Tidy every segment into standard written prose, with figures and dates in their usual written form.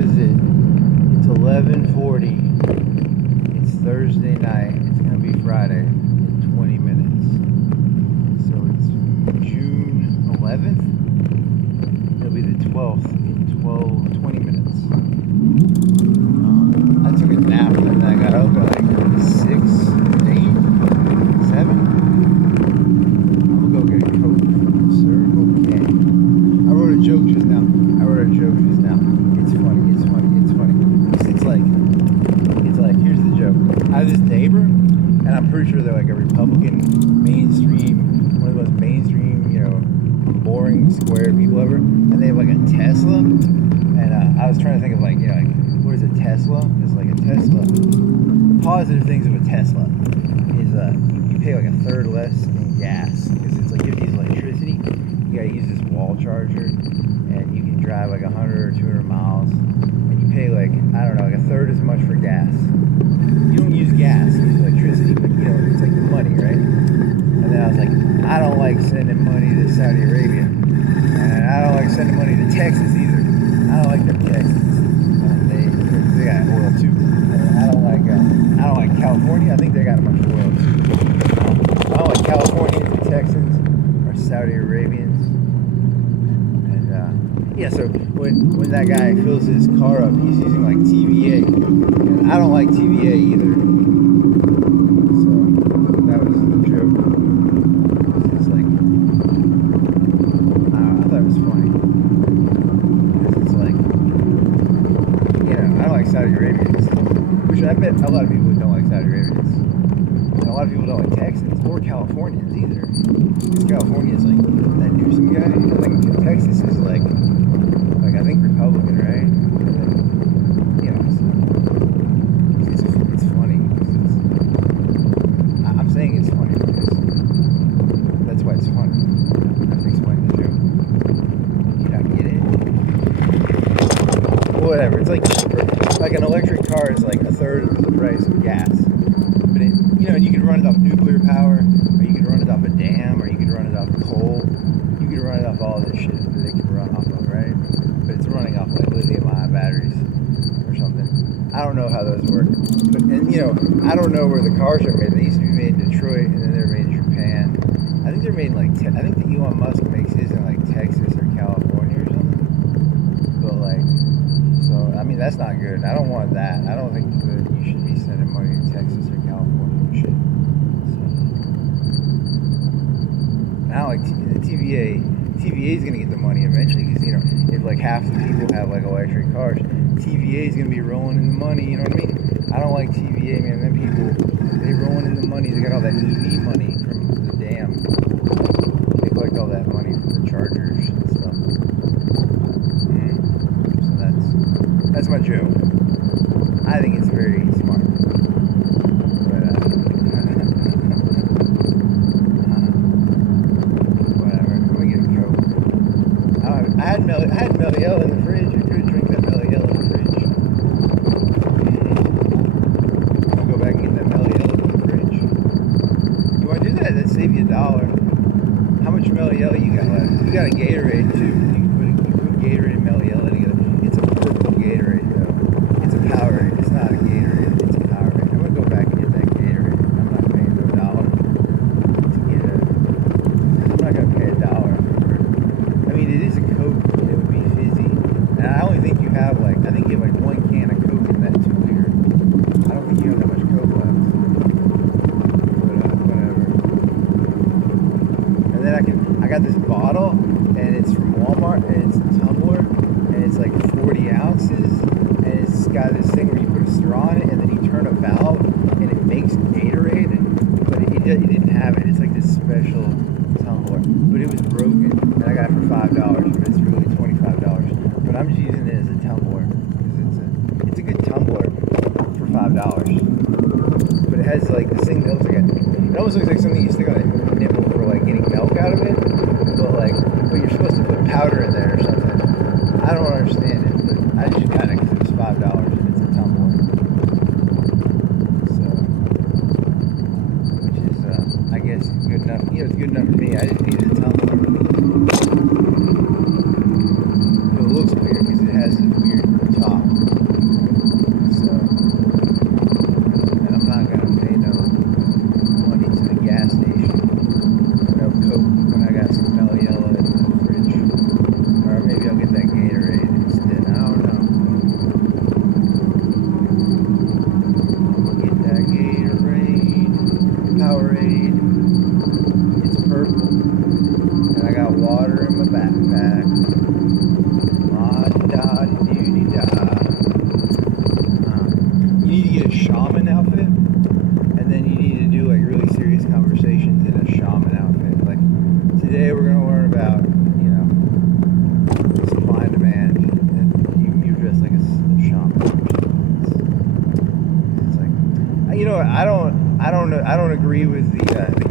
is it? It's 11:40. It's Thursday night. It's gonna be Friday in 20 minutes. So it's June 11th. It'll be the 12th in 20 minutes. I took a nap and then I got up at like 6, 8, 7. I'm gonna go get a Coke from Circle K. I wrote a joke just now. It's funny. It's like, here's the joke. I have this neighbor, and I'm pretty sure they're like a Republican mainstream, one of the most mainstream, boring square people ever. And they have like a Tesla. And I was trying to think of like, what is a Tesla? It's like a Tesla. The positive things of a Tesla is you pay like a third less in gas because it's like you have to use electricity. You gotta use this wall charger, and you can drive like 100 or 200 miles, and you pay like, I don't know, like a third as much for gas. You don't use gas, you use electricity, but it's like the money, right? And then I was like, I don't like sending money to Saudi Arabia, and I don't like sending money to Texas either. I don't like them Texans. They got oil too. And I don't like California. I think they got a bunch of oil too. I don't like Californians or Texans or Saudi Arabians. And so when that guy fills his car up, he's using like TVA. And I don't like TVA either. So that was a joke. It's like, I thought it was funny. It's like, I don't like Saudi Arabians, which I bet a lot of people don't like Saudi Arabians. And a lot of people don't like Texans or Californians either. Because California is like that Newsom guy. I think Texas is like I think Republican, right? And then, it's funny. I'm saying it's funny because that's why it's funny. I was explaining the joke. You don't get it. Whatever. It's like an electric car is like a third of the price of gas. But you can run it off nuclear power, or you can run it off a dam, or you can run it off coal. You can run it off all this shit that it can run off of, right? But it's running off like lithium-ion batteries or something. I don't know how those work. But I don't know where the cars are made. They used to be made in Detroit, and then they're made in Japan. I think they're made in I think that Elon Musk makes his in like Texas or California or something. But that's not good. I don't want that. I don't think that you should be sending money to Texas or California and shit. So, I don't like the TVA. TVA is going to get the money eventually because, if like half the people have like electric cars, TVA is going to be rolling in the money, you know what I mean? I don't like TVA, man. Them people, they rolling in the money. They got all that EV money from the dam. They collect all that money from the chargers and stuff. So that's my joke. I think it's very smart. But, I had Mello Yello in the fridge. I could drink that Mello Yello in the fridge. I'll go back and get that Mello Yello in the fridge. You want to do that? That'd save you $1. How much Mello Yello you got left? You got a Gatorade too. You put Gatorade and Mello Yello together. It's a purple Gatorade though. It's a Powerade. It's not a Gatorade. It's a Powerade. I'm gonna go back and get that Gatorade. I'm not paying no $1 to get it. I'm not gonna pay $1. It is a Coke, it would be fizzy. And I only think you have I think you have one can of Coke in that 2 liter. I don't think you have that much Coke left. But whatever. And then I got this bottle, and it's from Walmart, and it's a tumbler, and it's like 40 ounces, and it's got this thing where you put a straw in it, and then you turn a valve, and it makes Gatorade, but it didn't have it. It's like this special tumbler, but it was broken. And I got it for $5, but it's really $25. But I'm just using it as a tumbler because it's a good tumbler for $5. But it has this thing that looks like it almost looks like something you stick on a nipple for getting milk out of it. But you're supposed to put powder in there or something. I don't understand it, but I just got it because it was $5 and it's a tumbler. So, which is I guess good enough. It's good enough for me. I just needed a tumbler. It looks weird because it has this weird top. know what? I don't agree with the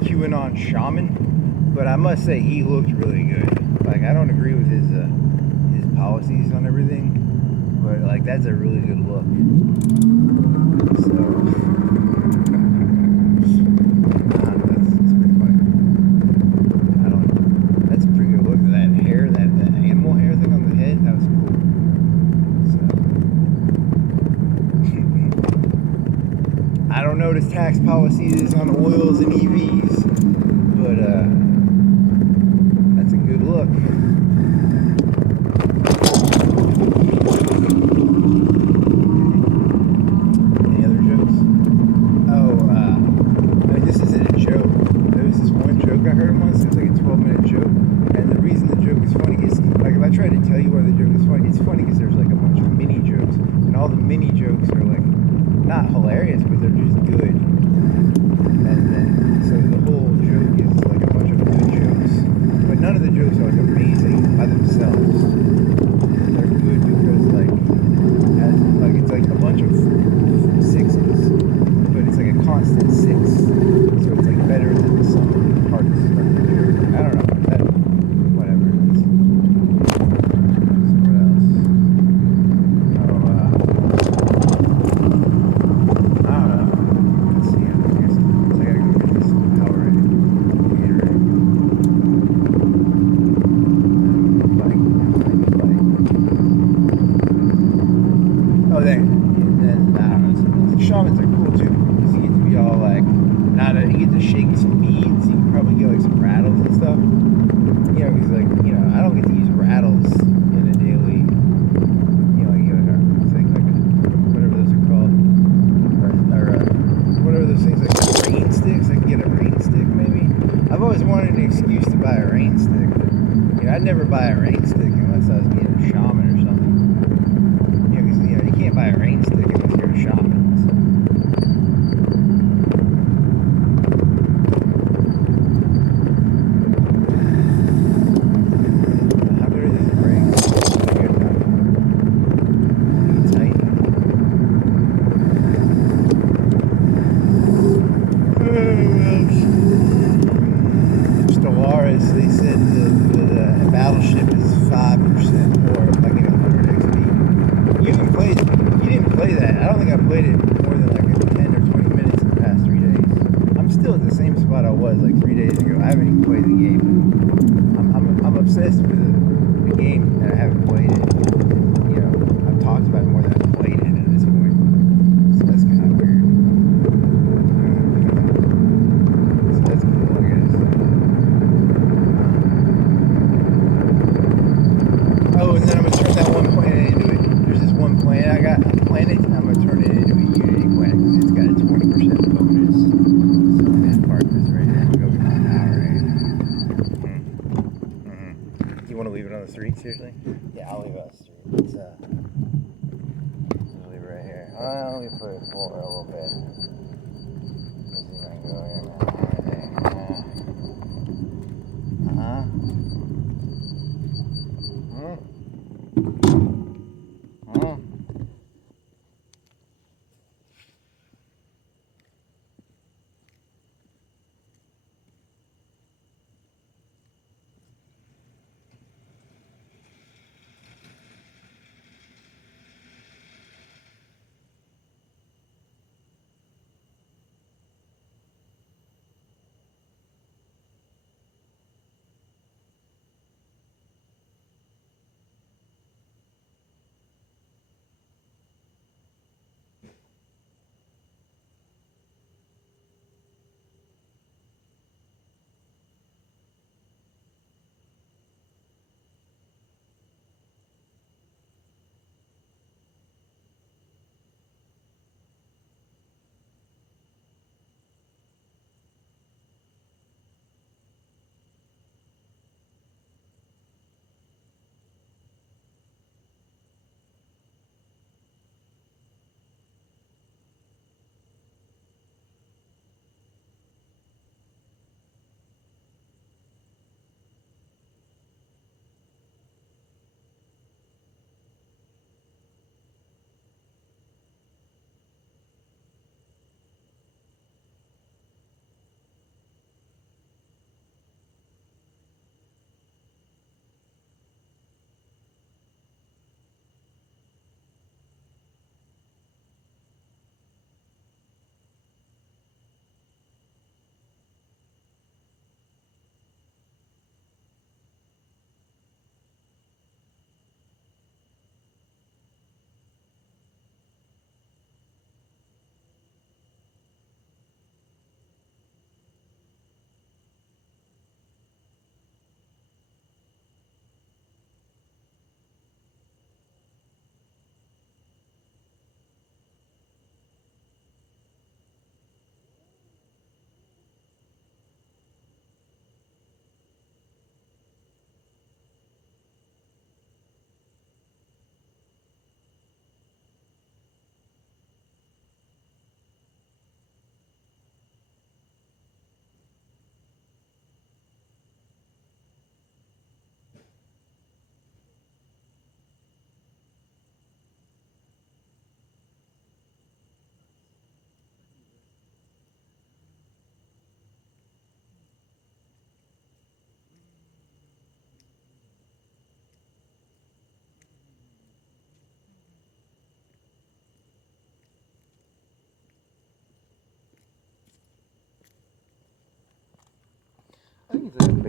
QAnon shaman, but I must say he looked really good. Like I don't agree with his policies on everything, but like that's a really good look. So that's pretty funny. That's a pretty good look. That hair, that animal hair thing on the head, that was cool. So I don't know what his tax policy is on oils and EVs, but that's a good look. Any other jokes? Oh, this isn't a joke. There was this one joke I heard once. It was like a 12-minute joke, and the reason the joke is funny is like if I try to tell you why the joke is funny, it's funny because there's like a bunch of mini jokes, and all the mini jokes are like not hilarious, but they're just good. And then so the whole joke is like a bunch of good jokes, but none of the jokes are like amazing by themselves. They're good because it's like a bunch of sixes, but it's like a constant six, so it's like better than the sum of the parts of the joke. I don't know. Whatever it is. So what else? I don't know. Let's see. I gotta go get this Powerade. Gatorade. Oh, then I don't know. Shamans are cool too, because you get to be all like, you get to shake some beads. You can probably get like some rattles and stuff. You know, because like, I don't get to use rattles in a daily, whatever those are called, or whatever those things like rain sticks. I can get a rain stick maybe. I've always wanted an excuse to buy a rain stick. I'd never buy a rain stick unless I was being a shaman or something. Because you can't buy a rain stick unless you're a shaman. They said the battleship is 5% more, like 100 XP. You didn't play that. I don't think I played it more than like 10 or 20 minutes in the past 3 days. I'm still at the same spot I was like 3 days ago. I haven't even played the game. I'm obsessed with the game and I haven't played it. I've talked about it more than I've played it at this point. So that's kind of weird. So that's cool, I guess. Oh, and then I'm going to turn that one planet into it. There's this one planet I got, a planet, I'm going to turn it into a Unity planet because it's got a 20% bonus. So I'm going to park this right here and go get my Powerade. Do you want to leave it on the street, seriously? Yeah, I'll leave it on the street. Let's leave it right here. Let me put it forward a little bit. Let's see if I can go here, man.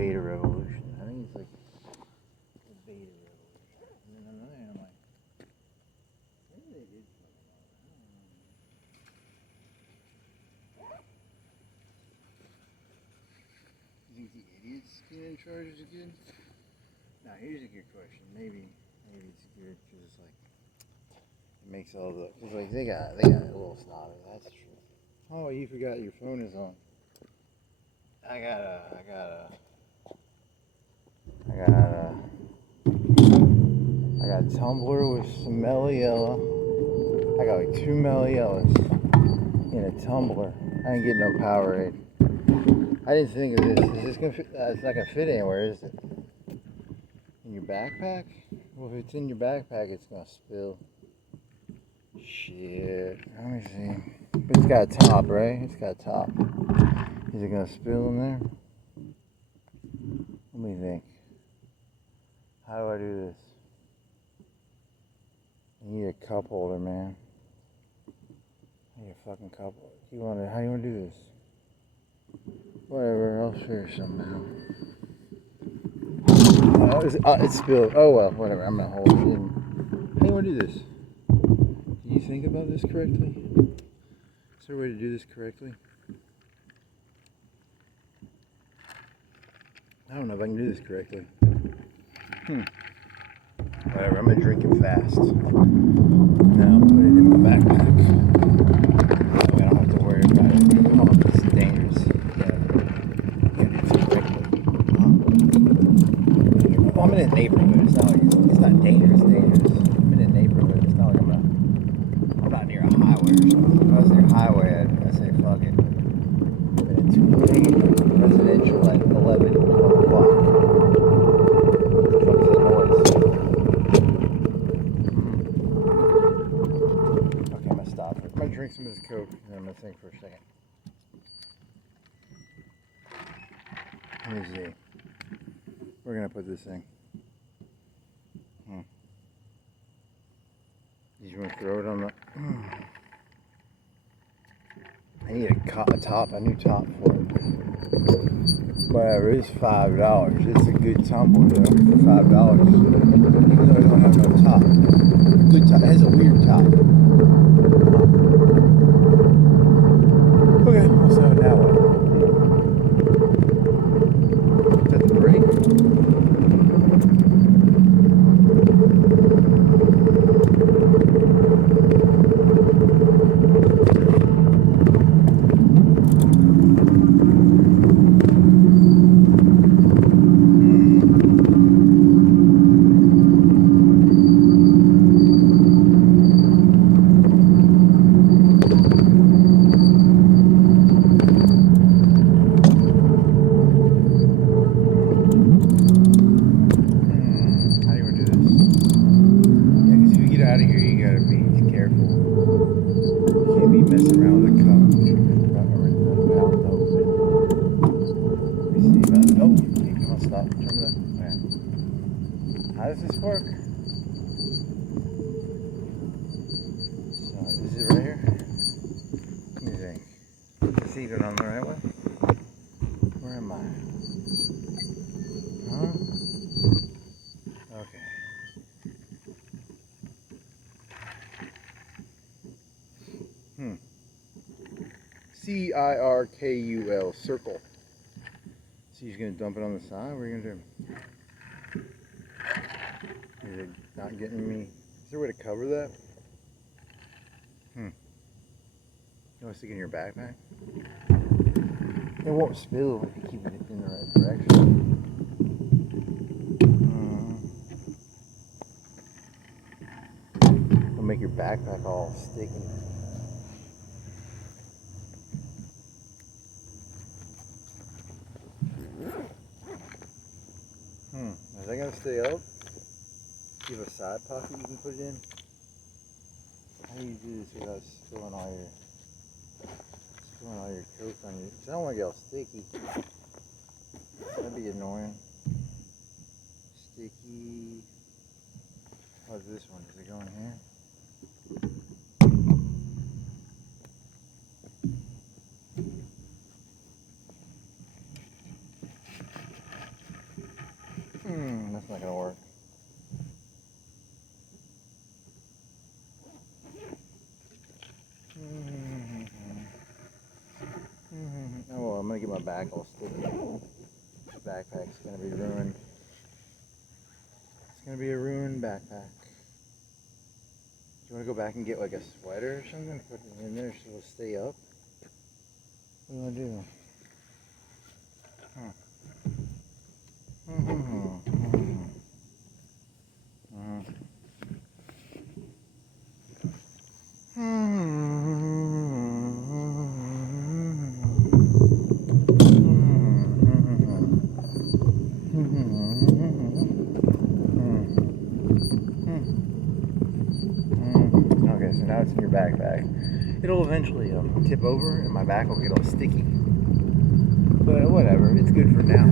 beta revolution. I think it's like the beta revolution. And then on the other hand, I'm like, maybe they did fucking all that. I don't know. You think the idiots get in charge is good? Now here's a good question. Maybe it's good because it's like it makes all the cause like they got a little snobby. That's true. Oh, you forgot your phone is on. I got Tumbler with some Mello Yello. I got like 2 Mello Yellos in a Tumbler. I didn't get no Powerade. I didn't think of this. Is this gonna fit? It's not gonna fit anywhere, is it? In your backpack? Well, if it's in your backpack, it's gonna spill. Shit. Let me see. But it's got a top, right? It's got a top. Is it gonna spill in there? Let me think. How do I do this? I need a cup holder, man. I need a fucking cup holder. How do you wanna do this? Whatever, I'll figure something out. It's spilled. Oh well, whatever. I'm gonna hold it in. How do you wanna do this? Do you think about this correctly? Is there a way to do this correctly? I don't know if I can do this correctly. Whatever, I'm gonna drink it fast. Now I'm putting it in my backpack. That way I don't have to worry about it. Oh, it's dangerous. Yeah, do this correctly. Oh, I'm in a neighborhood. It's not like it's not dangerous. I'm in a neighborhood. It's not like I'm not near a highway or something. If I was near a highway, I'd say fuck it. But it's residential at 11 o'clock. What the fuck is that noise? Okay, I'm gonna stop. I'm gonna drink some of this Coke and then I'm gonna think for a second. Let me see. We're gonna put this thing. You just want to throw it on the. I need a new top for it. Whatever, it's $5. It's a good tumbler though for $5. Even though I don't have no top. A good top. It has a weird top. Okay, so now what? Is that the brake? How does this work? So, is it right here? What do you think? Is it on the right way? Where am I? Huh? Okay. CIRKUL, circle. So he's going to dump it on the side? What are you going to do? Is it not getting me? Is there a way to cover that? You want to stick it in your backpack? It won't spill if you keep it in the right direction. It'll make your backpack all sticky. Is that going to stay up? Do you have a side pocket you can put it in? How do you do this without spilling all your Coke on you? Because I don't want to get all sticky. That'd be annoying. Sticky. How's this one? Does it go in here? not gonna work. Oh well, I'm gonna get my back all sticky. This backpack's gonna be ruined. It's gonna be a ruined backpack. Do you wanna go back and get like a sweater or something? Put it in there so it'll stay up? What do you wanna do? Okay, so now it's in your backpack. It'll eventually tip over and my back will get all sticky. But whatever, it's good for now.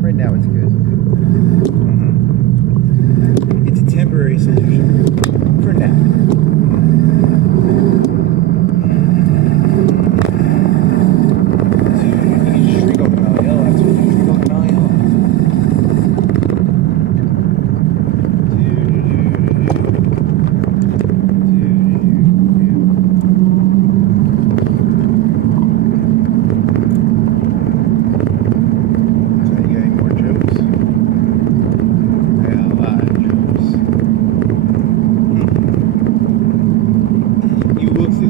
Right now it's good. It's a temporary solution for now. You can just shrink up the Mello Yello. I told you to shrink up the Mello Yello.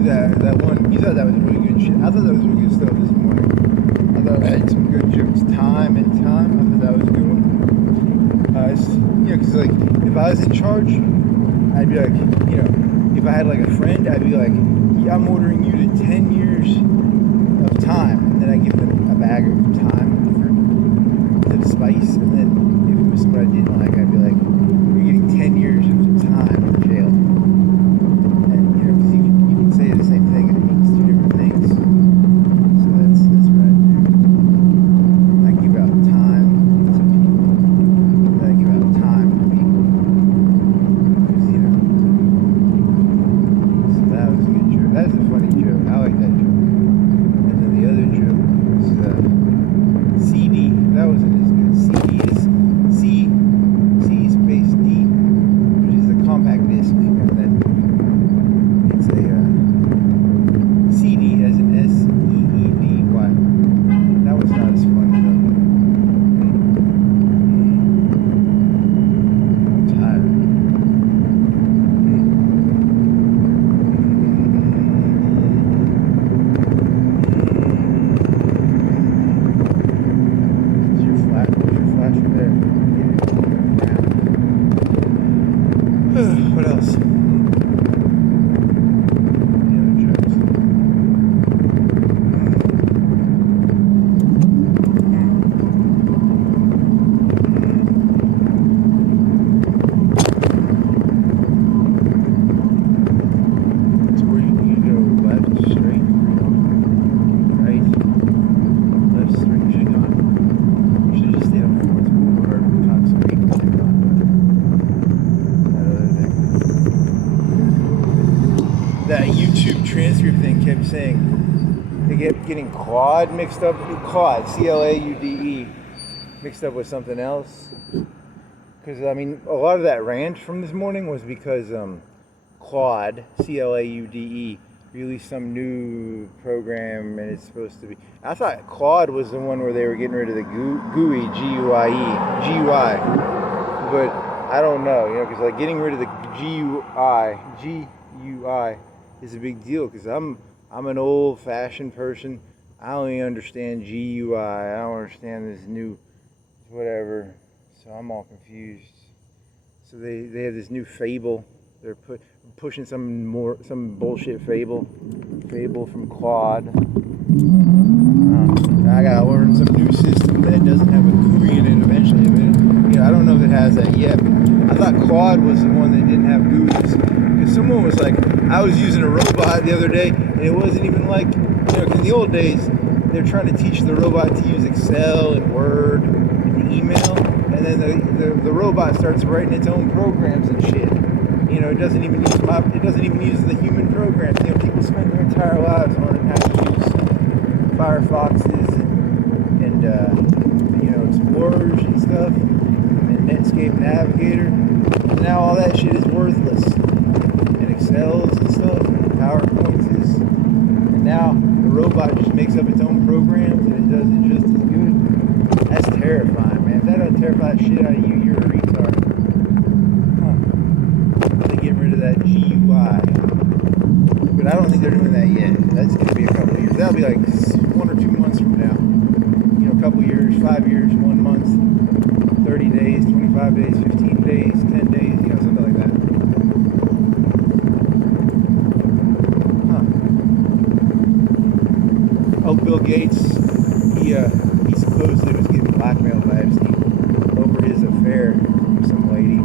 That one, you thought that was really good shit. I thought that was really good stuff this morning. I thought I had some good jokes. Time and time. I thought that was a good one. Because like, if I was in charge, I'd be like, if I had like a friend, I'd be like, yeah, I'm ordering you to 10 years of time. And then I give them a bag of time for the spice. And then if it was someone I didn't like, I'd be like, you're getting 10 years of time in jail. Say the same thing and it means two different things. So that's what I do. I give out time to people. I give out time to people. Because, so that was a good joke. That was a funny joke. I like that joke. And then the other joke was CD. That wasn't as good. CD is C space D, which is a compact disc. And then it's a CD as in S-E-E-D-Y. That was not as funny though. I'm tired. Is your flash right there? Yeah. What else? That YouTube transcript thing kept saying they kept getting quad mixed up, quad, C-L-A-U-D-E, mixed up with something else. Because, I mean, a lot of that rant from this morning was because Claude, C-L-A-U-D-E, released some new program and it's supposed to be... I thought Claude was the one where they were getting rid of the GUI, G-U-I-E, G-U-I. But I don't know, because like getting rid of the G-U-I is a big deal because I'm an old-fashioned person. I only understand GUI. I don't understand this new whatever. So I'm all confused. So they have this new fable. They're pushing some bullshit fable from Claude. I gotta learn some new system that doesn't have a GUI in it eventually. But, I don't know if it has that yet. I thought Claude was the one that didn't have GUIs. Because someone was like, I was using a robot the other day, and it wasn't even like, because in the old days, they're trying to teach the robot to use Excel and Word and email, and then the robot starts writing its own programs and shit. It doesn't even use the human programs. People spend their entire lives learning how to use Firefoxes and Explorers and stuff, and Netscape Navigator. And now all that shit is worthless. And Excels and stuff, and PowerPoints is. And now the robot just makes up its own programs and it does it just as good. That's terrifying, man. If that doesn't terrify the shit out of you, you're a retard. Huh. They get rid of that GUI. But I don't think they're doing that yet. That's going to be a couple of years. That'll be like 1 or 2 months from now. You know, a couple of years, 5 years, 1 month, 30 days, 25 days, 15 days, 10 days, you know, something like that. Huh. Oh, Bill Gates, he supposedly was getting blackmailed by Epstein over his affair with some lady.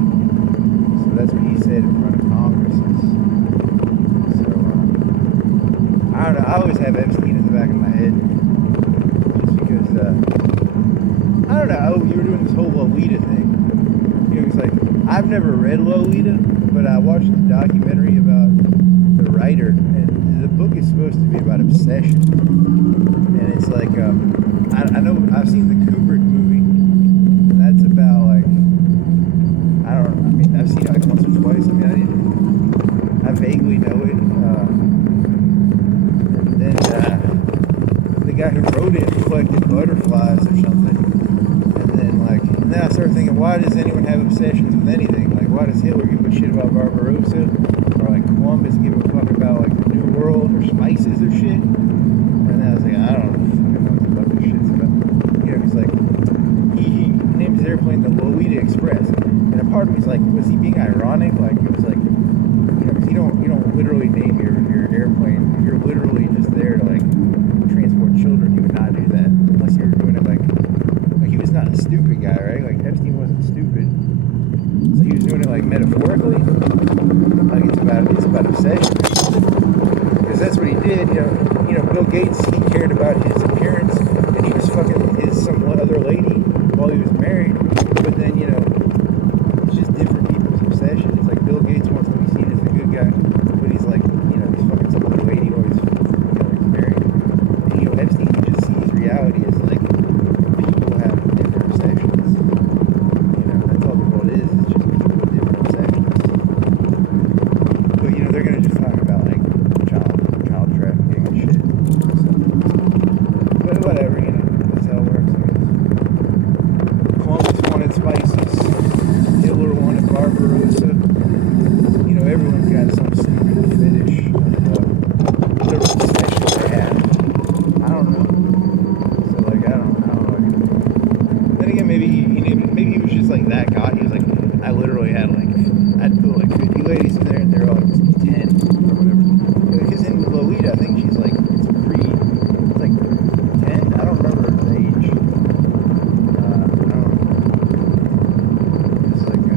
So that's what he said in front of Congress. So, I don't know, I always have Epstein in the back of my head. Just because, I don't know, you were doing this whole Lolita thing. You know, it's like, I've never read Lolita, but I watched the documentary about the writer, and the book is supposed to be about obsession. And it's like, I know, I've seen the Kubrick movie, and that's about like, I've seen it like once or twice. I vaguely know it. And then the guy who wrote it collected butterflies or something. And then I started thinking, why does anyone have obsessions with anything? Like, why does Hitler give a shit about Barbarossa? Or like Columbus give a fuck about like the New World or spices or shit? And then I was like, I don't fucking know what the fuck this shit's about. You know, he's like, he named his airplane the Lolita Express. And a part of me's like, was he being ironic? Like, it was like, you know, because you don't literally name your airplane. If you're literally just there to like transport children, you would not do that unless you were doing it like he was not a stupid guy, right? Like Epstein wasn't stupid, so he was doing it like metaphorically, like it's about obsession, because that's what he did. You know, Bill Gates, he cared about his appearance, and he was fucking some other lady while he was married. But then, you know, it's just different people's obsession. It's like Bill Gates wants to be seen as the good guy, but he's like, you know, he's fucking some other lady while he's married. And, you know, Epstein, he just sees reality as like people have different obsessions. You know, that's all the world is. It's just people with different obsessions. But, you know, they're gonna just talk about like child trafficking and shit. So, but whatever, you know, that's how it works, I guess. Columbus wanted spices. Hitler wanted Barbarossa. You know, everyone's got some stupid fetish of whatever obsession they have. I don't know. So like, I don't know. Then again, maybe he was just like that guy. He was like, I literally had like, I'd put like 50 ladies in there, and they're all like 10 or whatever. Because in Lolita, I think she's like, it's like 10. I don't remember her age. I don't know. It's like, I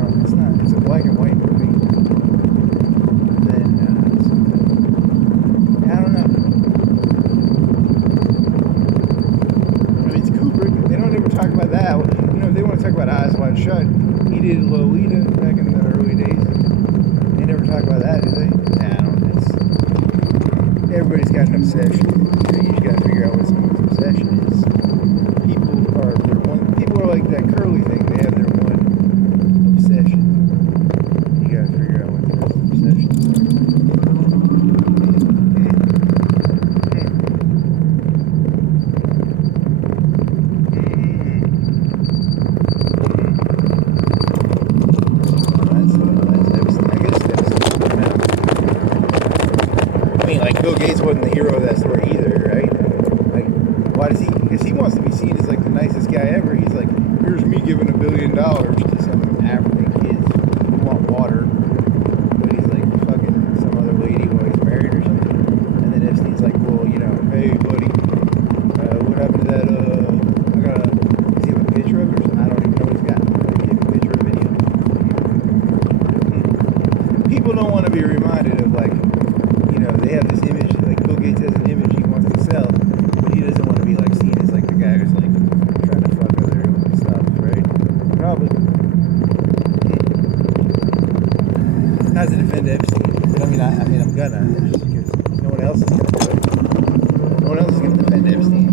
don't know, it's a black and white movie. And then, I don't know. I mean, it's Kubrick. They don't ever talk about that. You know, if they want to talk about Eyes Wide Shut, he did Lolita back in the early days. They never talk about that, do they? Nah, I don't. Everybody's got an obsession. You just gotta figure out what someone's obsession is. People are like that curly thing. They have their one obsession. You gotta figure out what their obsessions are. Bill Gates wasn't the hero of that story either, right? Like, why does he? Because he wants to be seen as like the nicest guy ever. He's like, here's me giving $1 billion to some African kids who want water, but he's like fucking some other lady while he's married or something. And then Epstein's like, well, you know, hey buddy, what happened to that? Does he have a picture of it? I don't even know what he's got. Does he have a picture of any of it? People don't want to be reminded of like, you know, they have this image, like Bill Gates has an image he wants to sell, but he doesn't want to be like seen as like the guy who's like trying to fuck other stuff, right? Probably. Not to defend Epstein, but I mean I'm gonna, just because no one else is gonna do it. No one else is gonna defend Epstein.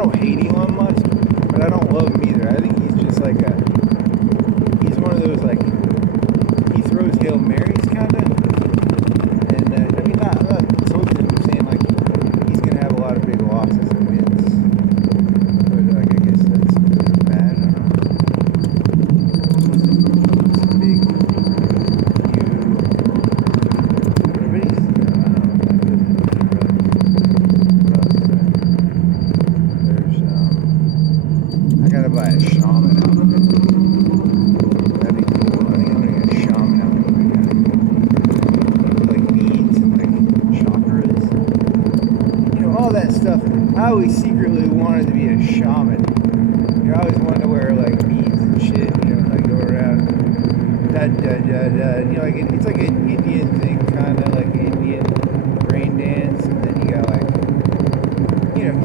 don't hate Elon Musk, but I don't love him either. I think he's just like he's one of those, like, he throws Hail Marys kind of. And, I mean, I'm not insulting him. I'm saying, like, he's going to have a lot of big losses and wins. But, like, I guess that's good or bad. I don't know. It's a big, everybody's, I don't know if that doesn't really. What else is there? There's, I gotta buy a shaman outfit. That'd be cool. I think I'm gonna get a shaman outfit. Like beads and like chakras. You know, all that stuff. I always secretly wanted to be a shaman. You know, I always wanted to wear like beads and shit, you know, like go around da da da da. You know, like it's like an Indian thing, kinda like Indian rain dance, and then you got like, you know,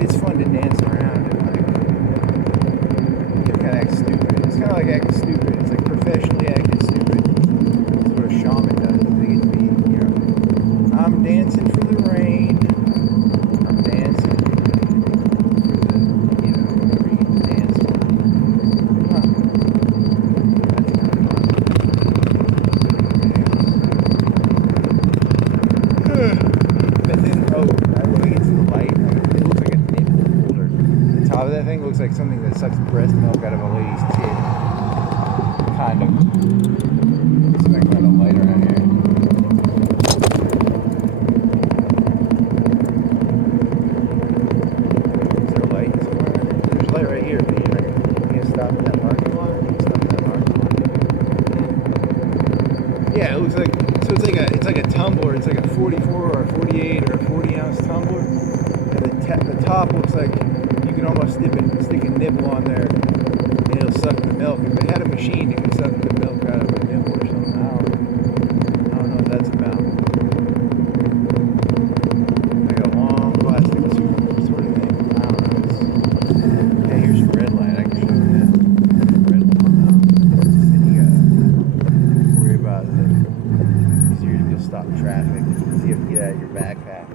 it's fun to dance around and like, you kind of act stupid. It's kind of like acting stupid. It's like professionally acting stupid. That's what a shaman does. They get to be, you know, I'm dancing for the rain. I'm dancing for the, you know, whatever you can dance for. Huh. That's kind of fun. But then, when I get to the light, it looks like a nipple holder. The top of that thing looks like something that sucks breast milk out of a lady's tit. Kind of. Let's see if I can find a light around here. Is there a light somewhere around here? There's a light right here, but you can stop at that parking lot. You can stop at that parking lot. Yeah, it looks like, so it's like a tumbler. It's like a 44 or a 48 or a 40 ounce tumbler. And the top looks like you can almost stick a nipple on there and it'll suck the milk. If it had a machine, it could suck the milk out of a nipple or something. I don't know what that's about. Like a long plastic tube sort of thing. I don't know. Yeah, here's your red light. I can show you that. Red one now. Then you gotta worry about the easier to just stop traffic. So you have to get out of your backpack.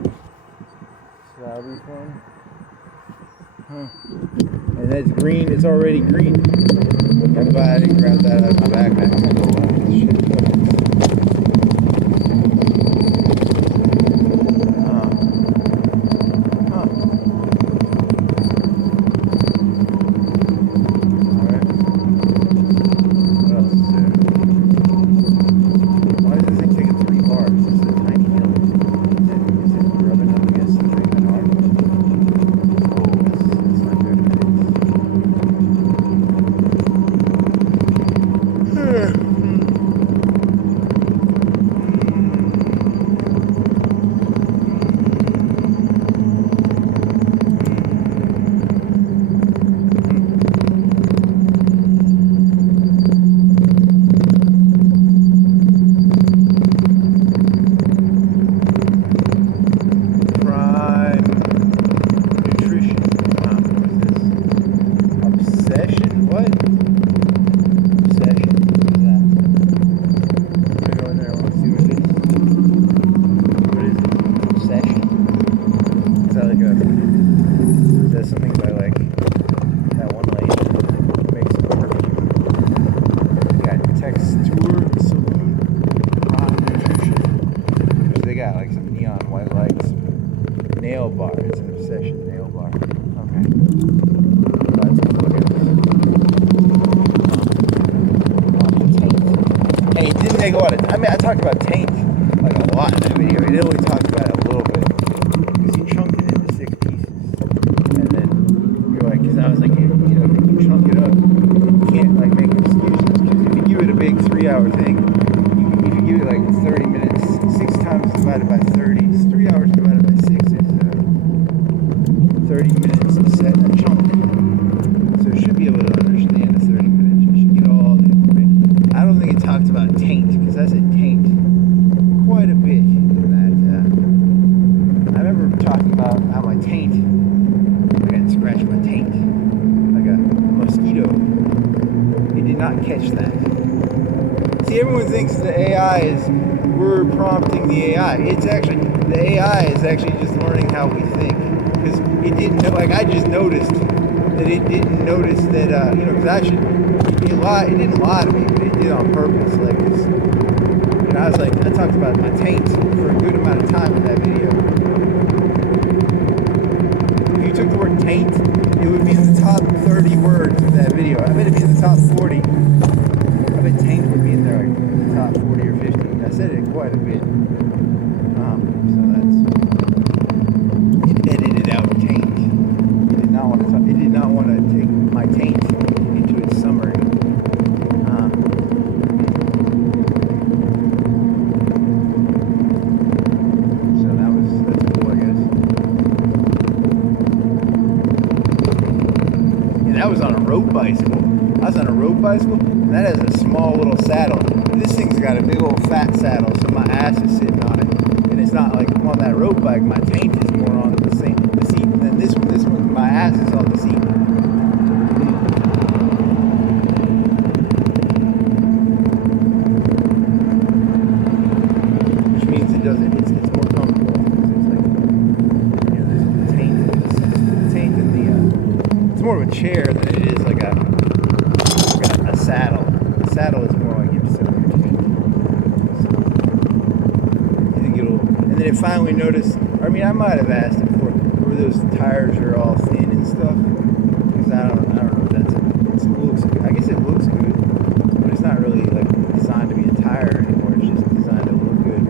So that'll be fun. Huh. And that's green. It's already green. Everybody grab that out of my backpack. I'm gonna go out this shit. Alright. What else is there? Why is this thing taking 3 bars? This is a tiny hill. Is it rubbing up against the thing that hard? Oh, that's not good. Nail bar. It's an obsession nail bar. Okay. Let's look at this. Hey, it didn't make a lot of. I mean, I talked about taint like a lot in that video. It only talked about it a little bit because you chunked it into 6 pieces, and then you're like, because I was like, you know, if you chunk it up, you can't like make excuses. Because if you give it a big 3-hour thing, if you give it like 30 minutes, 6 times divided by 30, it's 3 hours divided by 6 is 30 minutes to set a chunk. So it should be able to understand the 30 minutes. You should get all the information. I don't think it talks about taint, because I said taint quite a bit in that. I remember talking about how my taint, I got scratched my taint, like a mosquito. It did not catch that. See, everyone thinks the AI is, we're prompting the AI. It's actually, the AI is actually just learning how we think. Because it didn't know, like I just noticed that it didn't notice that, you know, because actually it didn't lie to me, but it did on purpose. Like, you know, I was like, I talked about my taint for a good amount of time in that video. If you took the word taint, it would be in the top 30 words of that video. I bet it'd be in the top 40. I bet taint would be in there, like in the top 40 or 50. I said it quite a bit. So that's, it edited out taint. It did not want to talk, it did not want to take my taint into its summary. So that's cool, I guess. And that was on a road bicycle. I was on a road bicycle, and that has a small little saddle. This thing's got a big old fat saddle, so my ass is sitting on it. And it's not like on that road bike, my taint is more on the seat. And then this one, my ass is on the seat. Which means it's more comfortable. It's like, you know, there's the taint in the, it's more of a chair than it is like a saddle. The saddle is more like you just sit on your taint. So, I think it'll, and then it finally noticed, I mean, I might have asked it before, where those tires are all thin and stuff, because I don't know if that's, it looks good. I guess it looks good, but it's not really like designed to be a tire anymore. It's just designed to look good.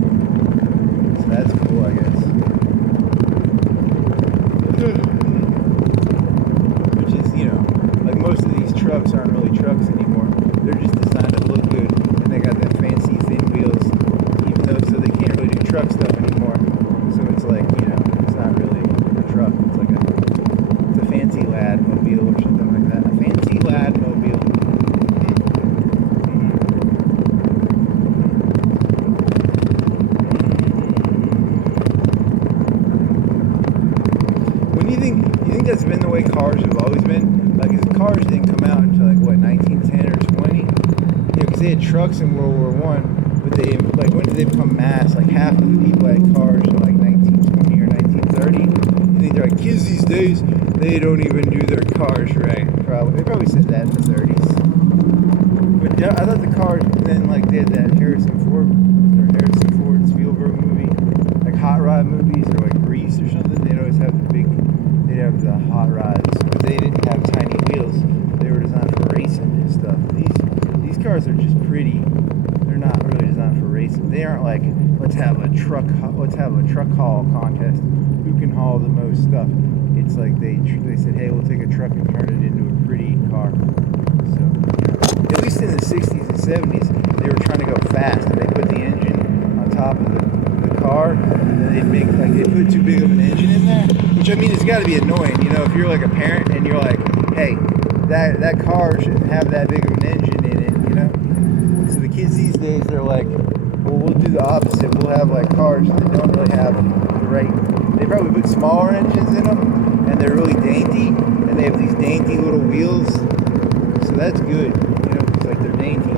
So that's cool, I guess. Which is, you know, like most of these trucks aren't really trucks anymore. They're just designed to look good, and they got that fancy thin wheels, even though, so they can't really do truck stuff anymore. So it's like, you know, it's not really a truck. It's like it's a fancy lad mobile or something like that. A fancy lad mobile. When you think that's been the way cars have always been? Like, cars didn't come out until like what, 1910 or 20? You know, because they had trucks in World War One, but they, like, when did they become mass? Like half of the people had cars in like 1920 or 1930. You think they're like, kids these days, they don't even do their cars right. They probably said that in the 30s. But I thought the cars, and then like they had that Harrison Ford Spielberg movie, like hot rod movies or like Grease or something. They'd always have they'd have the hot rods, but they didn't have tiny wheels. They were designed for racing and stuff. These cars are just pretty. They're not really designed for racing. They aren't like, let's have a truck haul contest. Who can haul the most stuff? It's like they said, hey, we'll take a truck and turn it into a pretty car. So, you know, at least in the 60s and 70s, they were trying to go fast, and they put the engine on top of the car, and they put too big of an engine in there. Which, I mean, it's got to be annoying. You know, if you're like a parent and you're like, hey, that car shouldn't have that big of an engine in it, you know? So the kids these days, they're like, well, we'll do the opposite. We'll have like cars that don't really have the right. They probably put smaller engines in them, and they're really dainty, and they have these dainty little wheels. So that's good, you know, because like they're dainty.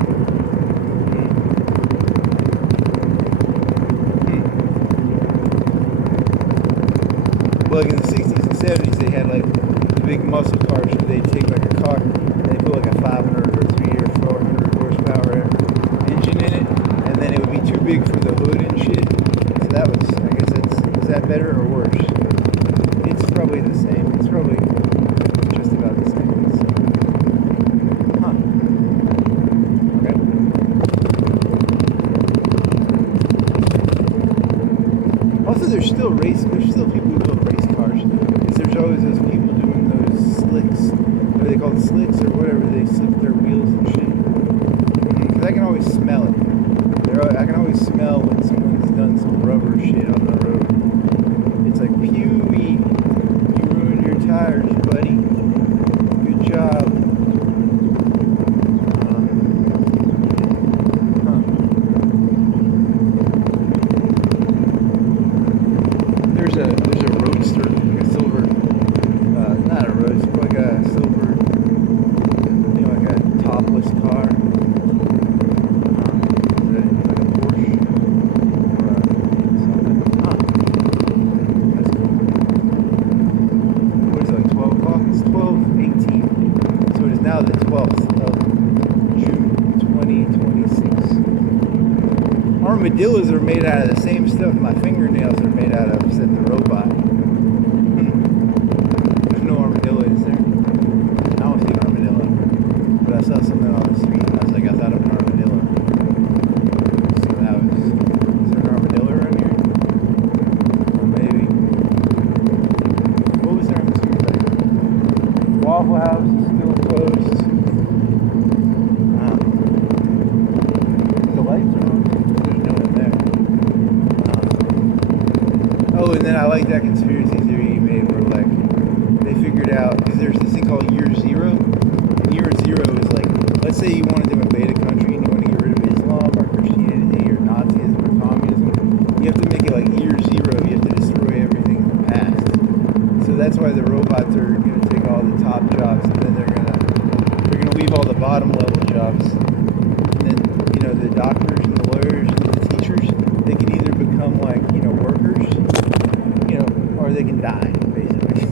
But like in the 60s and 70s, they had like the big muscle cars where they'd take like a car and they put like a 500 or 300 or 400 horsepower engine in it, and then it would be too big for the hood and shit. So that was, I guess is that better or worse? It's probably the same. It's probably just about the same. Huh. Okay. Also, there's still people who build race cars. Because there's always those people doing those slicks. What are they called? Slicks or whatever. They slick their wheels and shit. Because I can always smell it. I can always smell when someone's done some rubber shit on the road. It's like, pew-wee, you ruined your tires, buddy. Good job. There's a roadster, like a silver the robots are going to take all the top jobs, and then they're going to leave all the bottom level jobs. And then, you know, the doctors and the lawyers and the teachers, they can either become like, you know, workers, you know, or they can die, basically.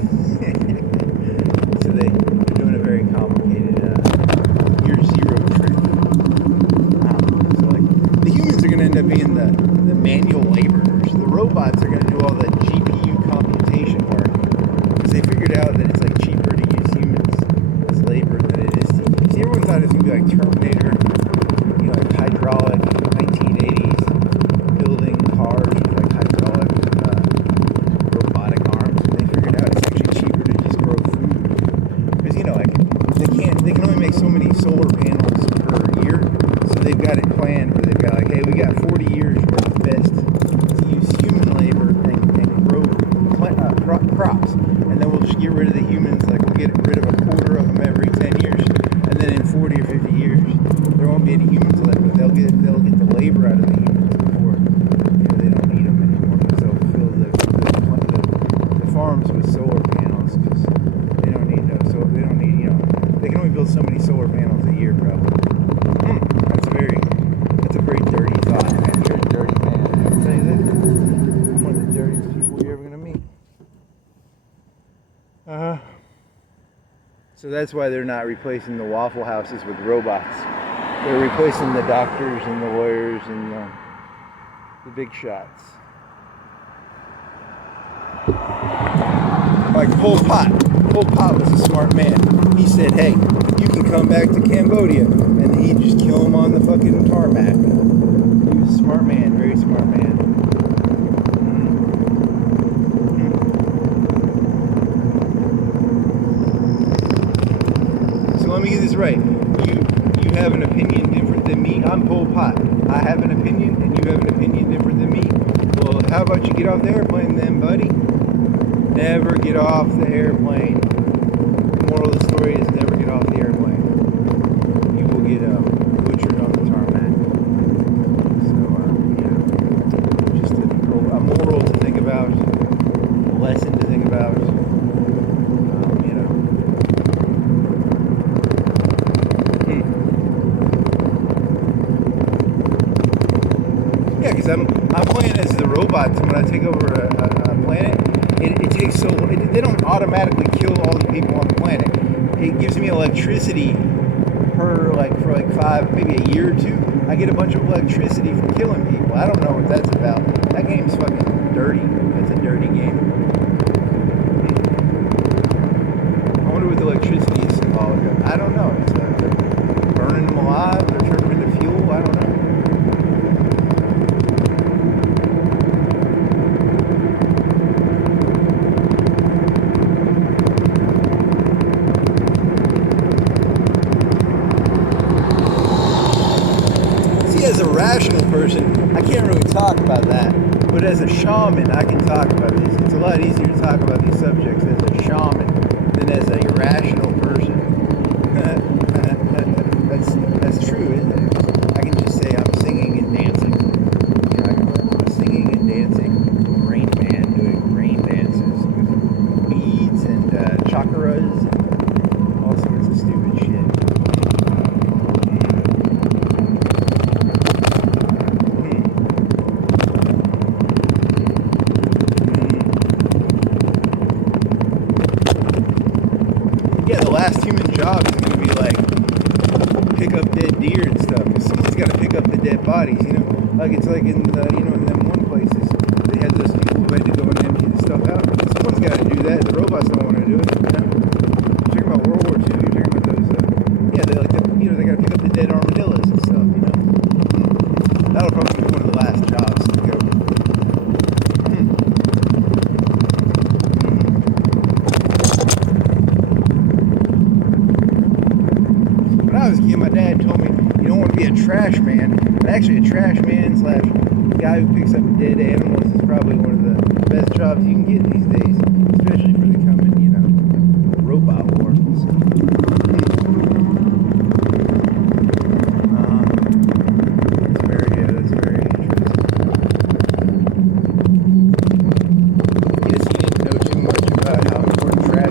So they're doing a very complicated year zero trick. So like the humans are going to end up being the manual laborers. The robots are going to do all the GPU computation work because they figured out that it's like cheaper to use humans as labor than it is to. See, everyone thought it was going to be like Terminator, you know, like hydraulic 1980s building cars with like hydraulic robotic arms. And they figured out it's actually cheaper to just grow food because, you know, like they can only make so many solar panels per year, so they've got it planned where they've got like, hey, we got 40 years worth of best to use human labor and grow crops, and then we'll just get rid of the humans. Like we'll get rid of a quarter of them every 10 years, and then in 40 or 50 years there won't be any humans left, but they'll get the labor out of the humans before, you know, they don't need them anymore, because they'll fill the farms with solar panels, because they don't need you know, they can only build so many solar panels a year probably. That's a very dirty thought, man. You're a dirty man. I'll tell you that. I'm one of the dirtiest people you're ever gonna meet. So that's why they're not replacing the Waffle Houses with robots. They're replacing the doctors and the lawyers and the big shots. Like Pol Pot. Pol Pot was a smart man. He said, hey, you can come back to Cambodia. And then he'd just kill him on the fucking tarmac. He was a smart man, very smart man. So let me get this right. You have an opinion different than me. I'm Pol Pot. I have an opinion and you have an opinion different than me. Well, how about you get off the airplane then, buddy? Never get off the airplane. The moral of the story is never get off the airplane. You will get butchered on the tarmac. So, you know, just a moral to think about, a lesson to think about. You know. Yeah, because I'm playing as the robots, and when I take over a planet, it takes so long. They don't automatically kill all the people on the planet. It gives me electricity for like 5, maybe a year or two. I get a bunch of electricity for killing people. I don't know what that's about. That game's fucking dirty. It's a dirty game. I wonder what the electricity is symbolic of. I don't know. It's burning them alive or turning them into fuel. I don't know. As a rational person, I can't really talk about that, but as a shaman, I can talk about this. It's a lot easier to talk about these subjects as a shaman than as a rational person. That's true, isn't it? I can just say I'm singing and dancing. You know, I'm singing and dancing, Rain Man doing rain dances with beads and chakras and all sorts of stupid shit. Last human job is going to be like pick up dead deer and stuff. Because someone's got to pick up the dead bodies, you know. Like it's like in the, you know, in them one places they had those people who had to go and empty the stuff out. Someone's got to do that. The robots don't want to do it. You know? You're talking about World War II. You're talking about those. Yeah, they like you know, they got to pick up the dead armadillos and stuff. You know. That'll probably be one of the last jobs to go. I was a kid, my dad told me you don't want to be a trash man. But actually, a trash man slash guy who picks up dead animals is probably one of the best jobs you can get these days, especially for the coming, you know, robot war. So, that's very interesting. Guess he didn't know too much about how important trash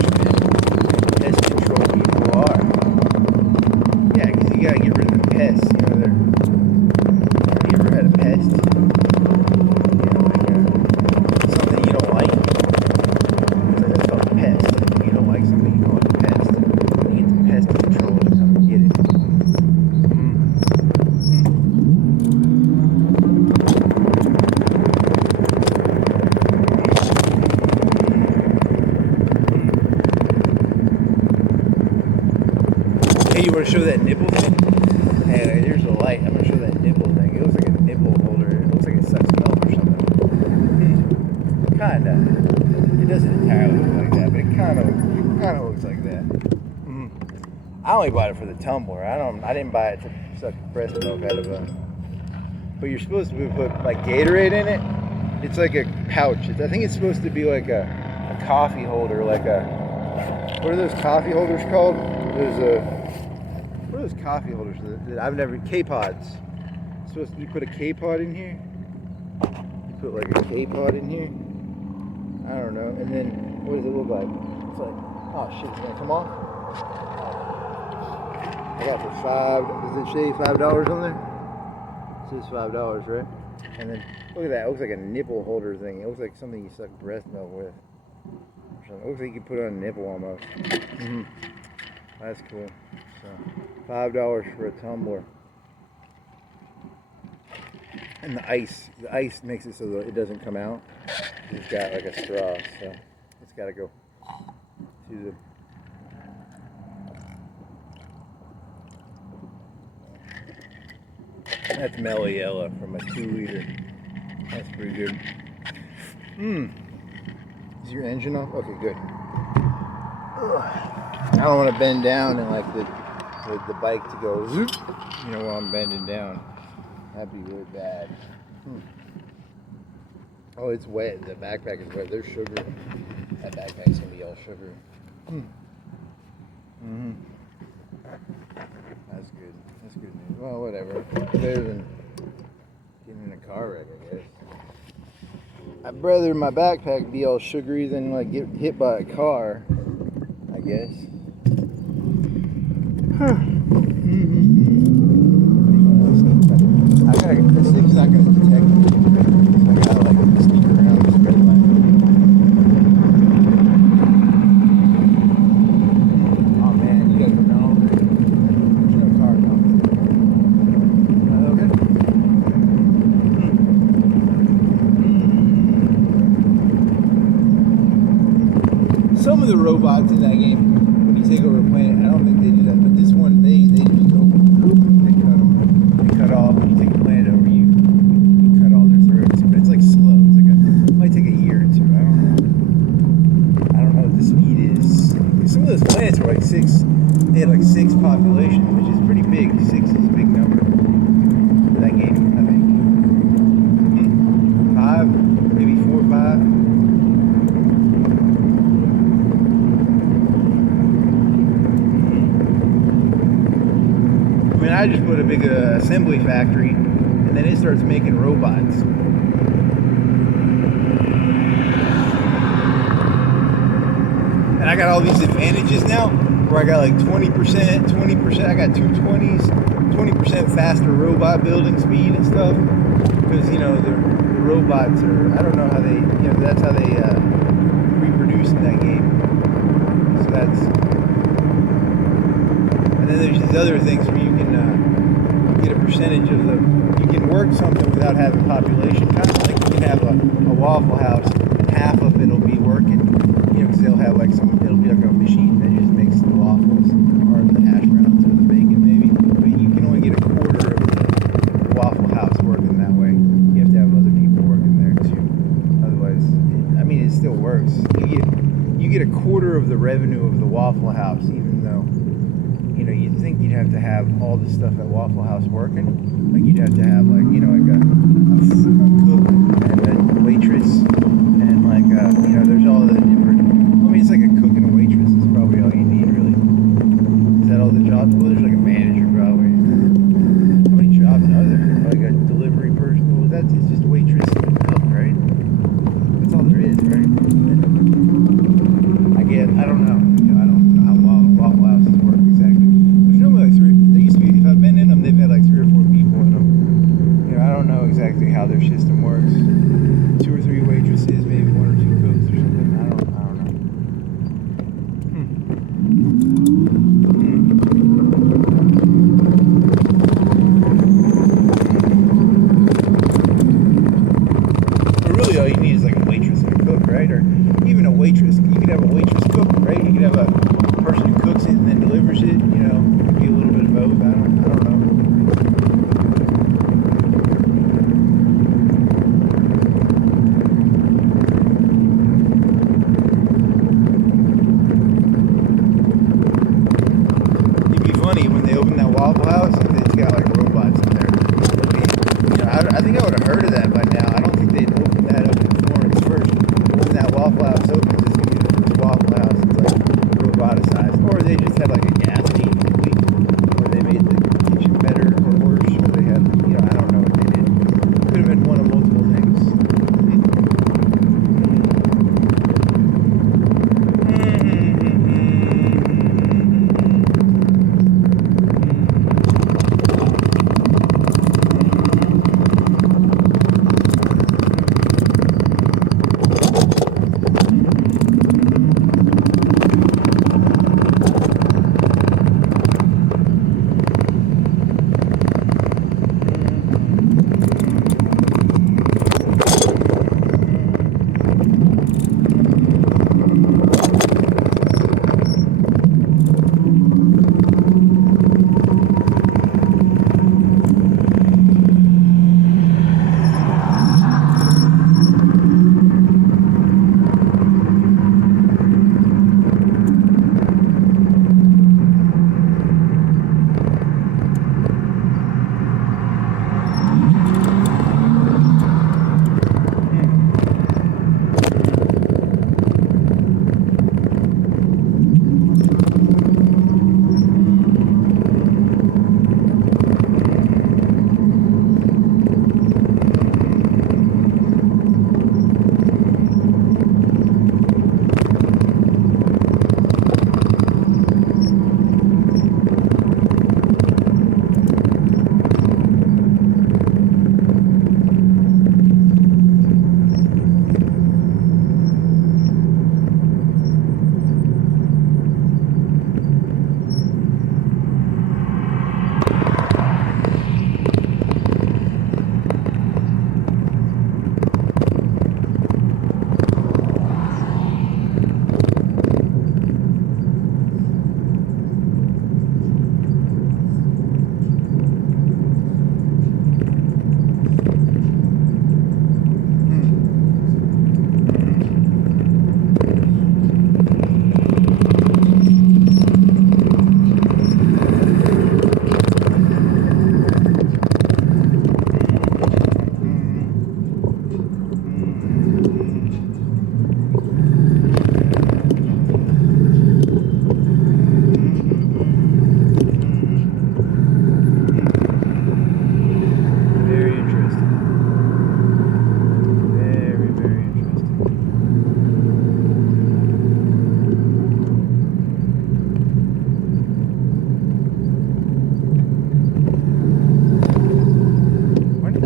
Hey, you want to show that nipple thing? Hey, here's the light. I'm going to show that nipple thing. It looks like a nipple holder. It looks like it sucks milk or something. Kinda. It doesn't entirely look like that, but it kind of looks like that. I only bought it for the tumbler. I didn't buy it to suck breast milk out of a. But you're supposed to put like Gatorade in it. It's like a pouch. I think it's supposed to be like a coffee holder, like a. What are those coffee holders called? What are those coffee holders that I've never. K-pods. Supposed to you put a K-pod in here. You put like a K-pod in here. I don't know. And then what does it look like? It's like, oh shit, it's gonna come off. I got it for $5. Does it say $5 on there? It says $5, right? And then look at that. It looks like a nipple holder thing. It looks like something you suck breast milk with. It looks like you could put it on a nipple almost. That's cool. So $5 for a tumbler. And the ice makes it so that it doesn't come out. It's got like a straw, so it's got to go to the. That's Mello Yello from a 2-liter. That's pretty good. Is your engine off? Okay, good. I don't want to bend down and like the bike to go zoop, while I'm bending down. That'd be really bad. Oh, it's wet. The backpack is wet. There's sugar. That backpack's gonna be all sugar. That's good. That's good news. Well, whatever. Better than getting in a car wreck, I guess. I'd rather my backpack be all sugary than like get hit by a car, I guess. This thing's not gonna detect me. So I gotta like sneak around this red light. Oh man, you guys are down over there. There's no car coming. Okay. Some of the robots in that game, when you take over a planet, I don't think they do that, but this one, they just go, they cut them. They cut off. When you take a planet over, you cut all their throats. But it's like slow. It's like it might take a year or two. I don't know what the speed is. Some of those planets were like 6. They had like 6 population, which is pretty big. 6 is a big number for that game, I think. 5, maybe 4 or 5. I just put a big assembly factory, and then it starts making robots. And I got all these advantages now, where I got like 20%, I got 2 20s, 20% faster robot building speed and stuff, because the robots are, I don't know how they, that's how they reproduce in that game. So that's. And then there's these other things where you can get a percentage of you can work something without having population. Kind of like you can have a Waffle House, half of it'll be working, because they'll have like it'll be like a machine that just makes the waffles or the hash browns or the bacon maybe. But you can only get a quarter of the Waffle House working that way. You have to have other people working there too. Otherwise, it still works. You get a quarter of the revenue of the Waffle House, even though. You'd think you'd have to have all the stuff at Waffle House working. Like you'd have to have like, like a cook and a waitress and like, there's all the different, it's like a cook and a waitress is probably all you need really. Is that all the jobs? Well, there's like a manager probably. How many jobs are there? Like a delivery person? Well, it's just a waitress and a cook, right? That's all there is, right? I guess, I don't know. I don't know how Waffle Houses work exactly. They've had like 3 or 4 people in them. I don't know exactly how their system Waffle House, and it's got like robots in there. I think I would have heard of that by now. I don't think they'd open that up in Florence first. When that Waffle House opens, it's gonna be the first Waffle House that's like roboticized, or they just had like a gas station leak, or they made the kitchen better or worse, or they had, I don't know what they did. Could have been one of multiple things.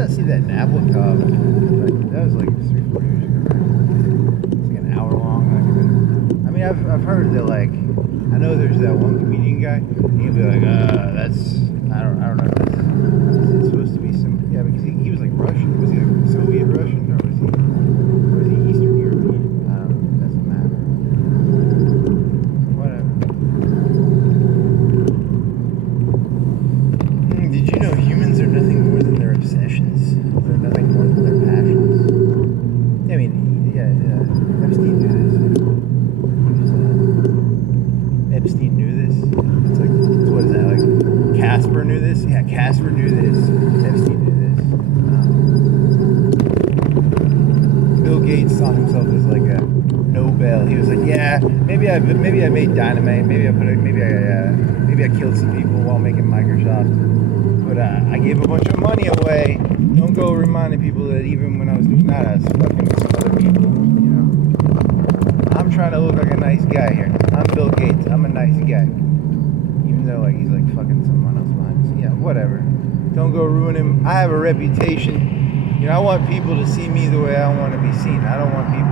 See that Apple Cup, that was like 3-4 years ago, right? It's like an hour long. I mean, I've heard that, like, I know there's that one comedian guy, and he'll be like, that's, I don't know, it's supposed to be some, because he was like Russian. Was he like Soviet Russian, or was he Eastern European? I don't know, it doesn't matter. Whatever. Did you know humans are nothing more than their obsessions? They're nothing more than their passions. I mean, Epstein knew this. Epstein knew this. It's like, what is that, like, Casper knew this? Yeah, Casper knew this. Epstein knew this. Bill Gates saw himself as like a Nobel. He was like, yeah, maybe I made dynamite. Maybe I killed some people while making Microsoft. But I gave a bunch of money away. Don't go reminding people that even when I was doing that, I was fucking with some other people, I'm trying to look like a nice guy here. I'm Bill Gates. I'm a nice guy. Even though, like, he's like fucking someone else behind me. Yeah, whatever. Don't go ruin him. I have a reputation. I want people to see me the way I want to be seen. I don't want people,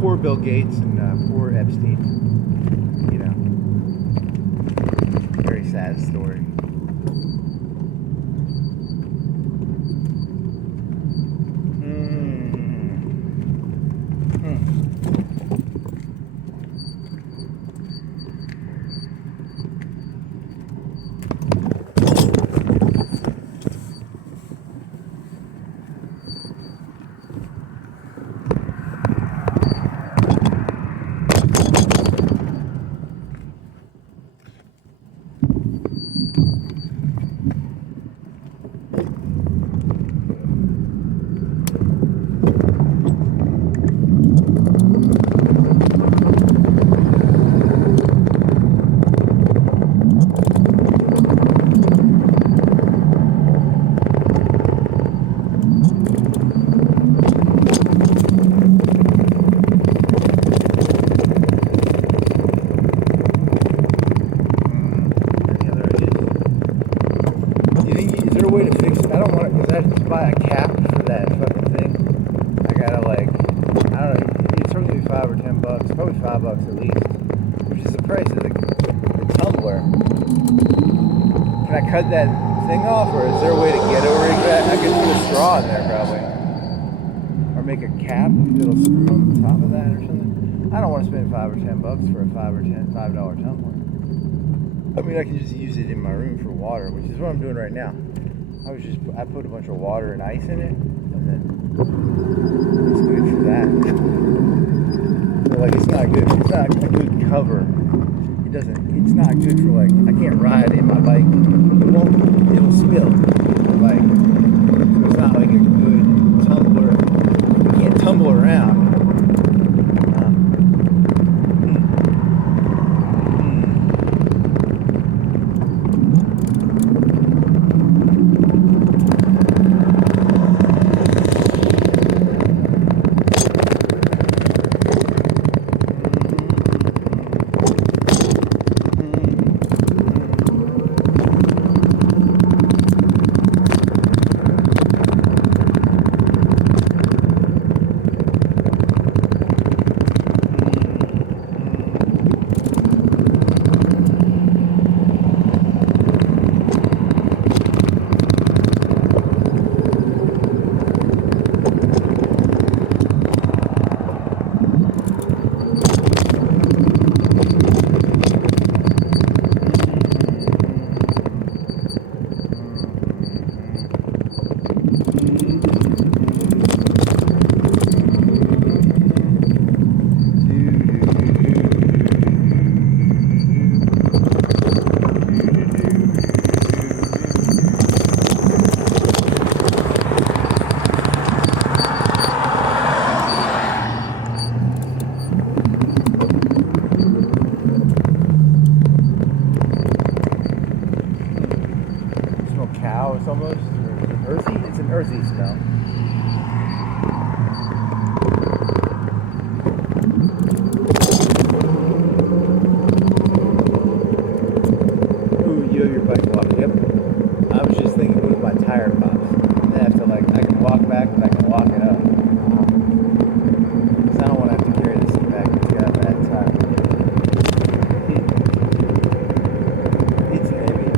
Poor Bill Gates and poor Epstein. Very sad story. to buy a cap for that fucking thing, I gotta like, I don't know, it's probably $5 or $10, probably $5 at least, which is the price of the tumbler. Can I cut that thing off, or is there a way to get over it? I could put a straw in there probably, or make a cap that'll screw on the top of that or something. I don't want to spend $5 or $10 for a $5 tumbler. I mean, I can just use it in my room for water, which is what I'm doing right now. I put a bunch of water and ice in it, and then it's good for that. So like, it's not good. It's not a good cover. It's not good for like, I can't ride in my bike. It'll spill. Like, so it's not like a good tumbler. You can't tumble around. It's almost earthy. It's an earthy smell. Ooh, you have your bike locked. Yep. I was just thinking, what if my tire pops? I have to like, I can walk back, but I can lock it up. Because I don't want to have to carry this thing back. It's got a bad tire. It's heavy.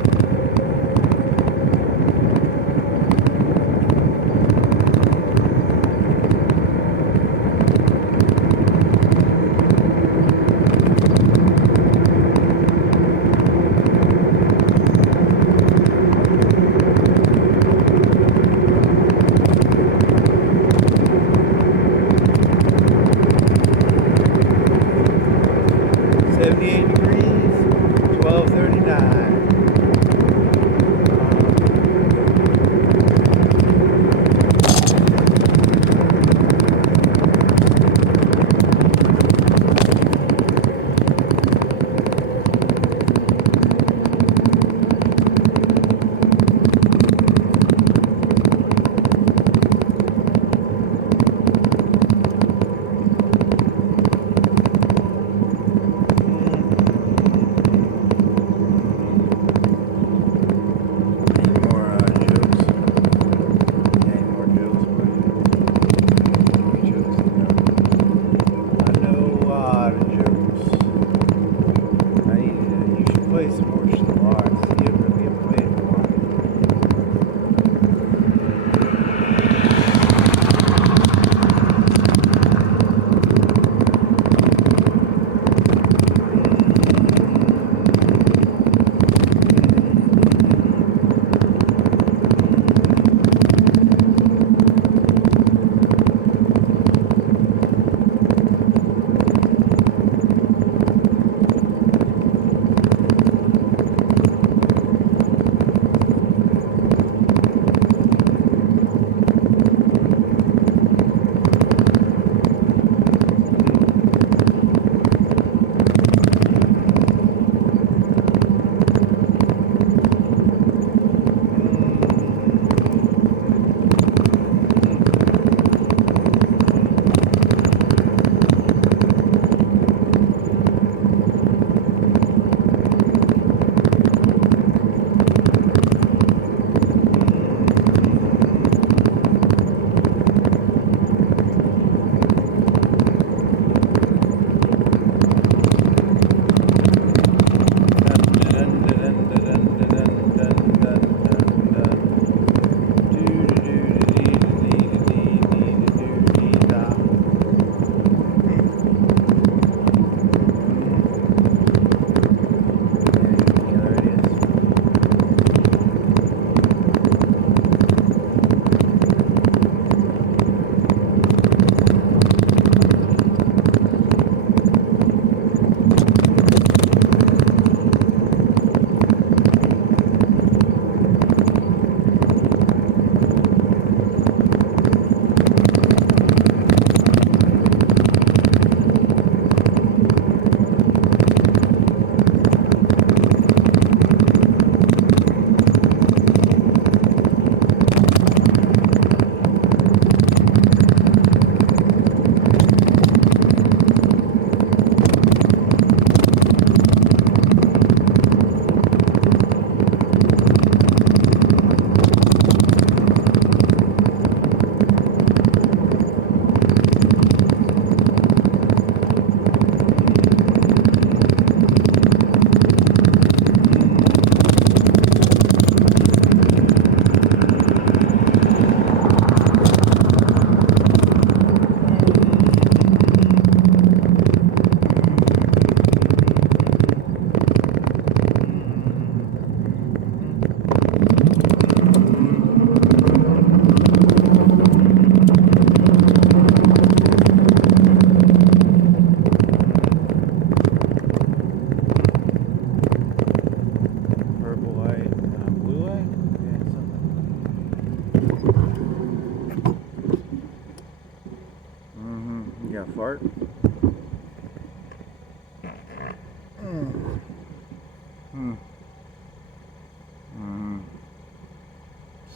fart.